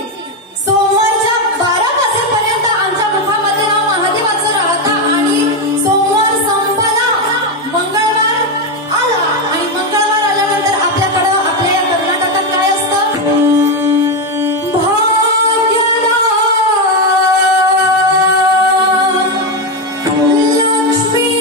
सोमवारच्या 12 वाजेपर्यंत आमच्या मुखामध्ये नाव महादेवाचं राहतं आणि सोमवार संपला, मंगळवार आला आणि मंगळवार आल्यानंतर आपल्याकडं आपल्या या कर्नाटकात काय असतं, भाग्यदा लक्ष्मी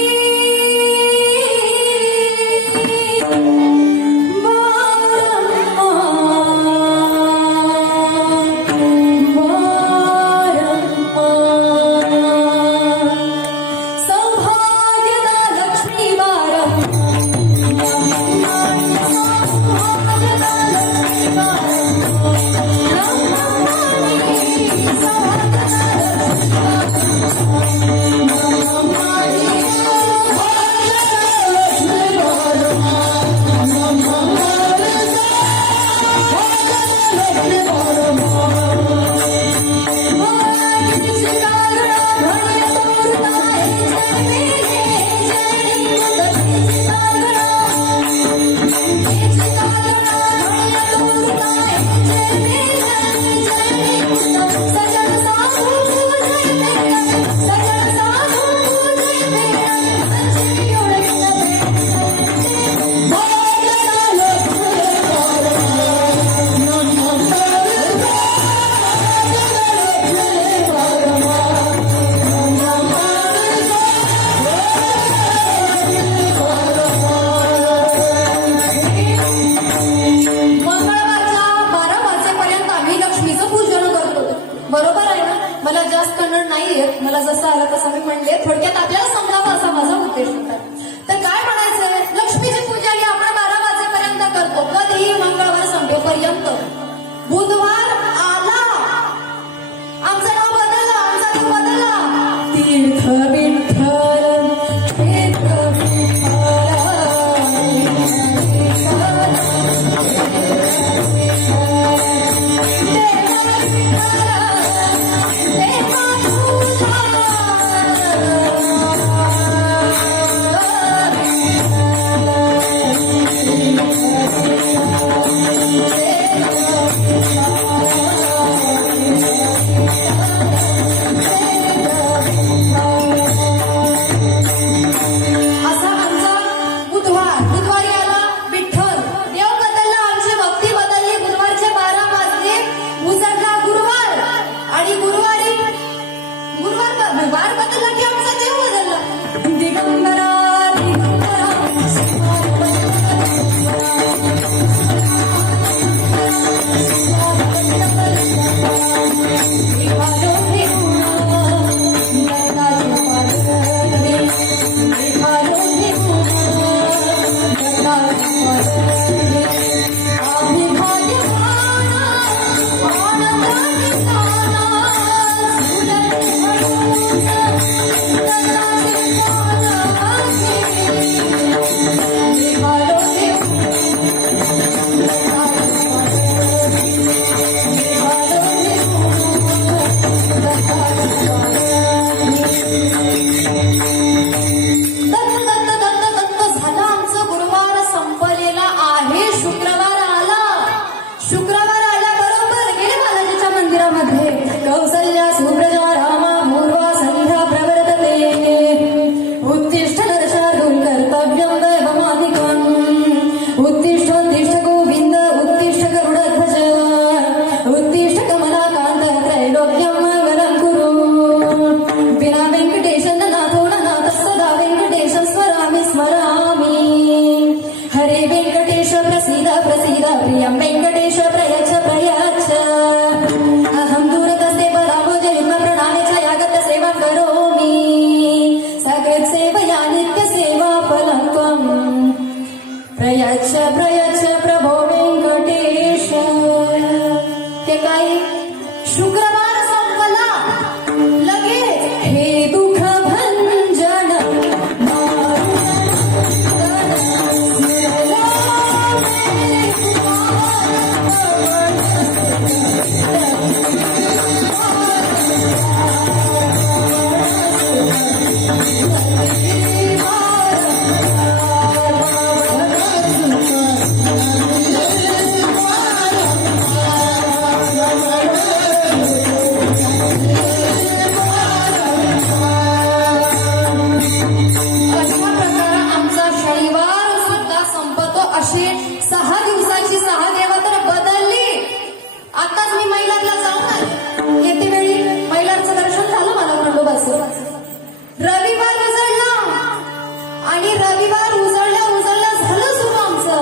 रविवार उजळल्या उजळल्या झालं सुरू आमचं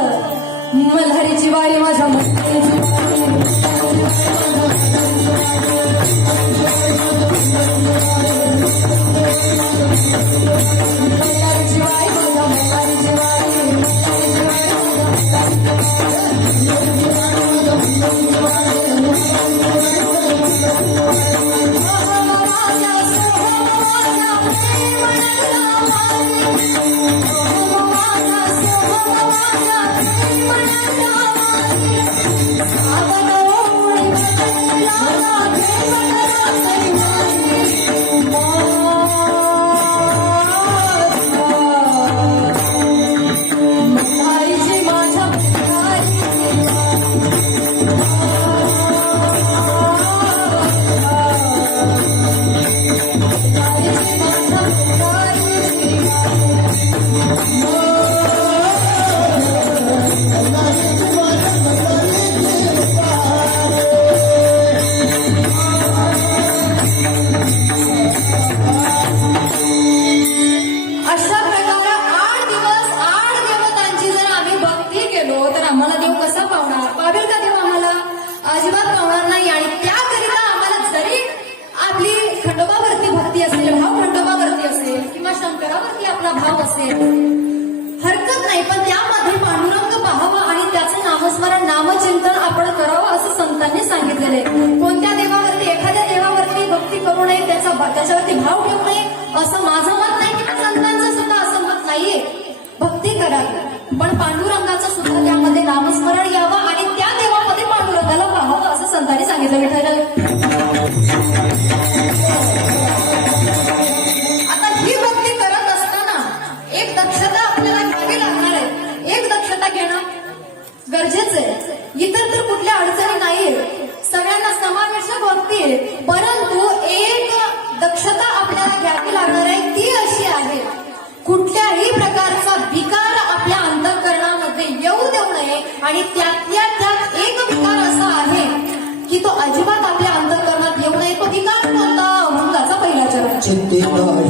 मल्हारीची वारी माझ्या मल्हारीची अशा प्रकारे 8 दिवस 8 देवतांची जर आम्ही भक्ती केलो तर आम्हाला देव कसा पावणार? पावेल का देव आम्हाला? अजिबात पावणार नाही. आणि त्याकरिता आम्हाला जरी आपली खंडोबावरती भक्ती असेल, भाव खंडोबावरती असेल किंवा शंकरावरती आपला भाव असेल, हरकत नाही, पण त्यामध्ये पांडुरंग पाहावं आणि त्याचं नामस्मरण नामचिंतन आपण करावं असं संतांनी सांगितलेले. कोणत्या देवावरती, एखाद्या देवावरती भक्ती करू नये, त्याच्यावरती भाव ठेवू नये असं माझं मत नाही किंवा संतांचं सुद्धा असं मत नाहीये. भक्ती करावी, पण पांडुरंगाचं सुद्धा त्यामध्ये नामस्मरण यावं आणि त्या देवामध्ये पांडुरंगाला पाहावं असं संतांनी सांगितलं. विठ्ठल आता ही भक्ती करत असताना एक दक्षता आपल्याला घ्यावी लागणार आहे. एक दक्षता घेणं गरजेचं आहे. इतर तर कुठल्या अडचणी नाहीये, सगळ्यांना समावेशक भक्ती आहे, परंतु एक दक्षता आपल्याला घ्यावी लागणार आहे. ती अशी आहे, कुठल्याही प्रकारचा विकार आपल्या अंतःकरणामध्ये येऊ देऊ नये. आणि त्यातल्या त्यात एक विकार असा आहे की तो अजिबात आपल्या अंतःकरणात येऊ नये. तो विकार कोणता? अहंकाचा पहिला चरण. चित्ते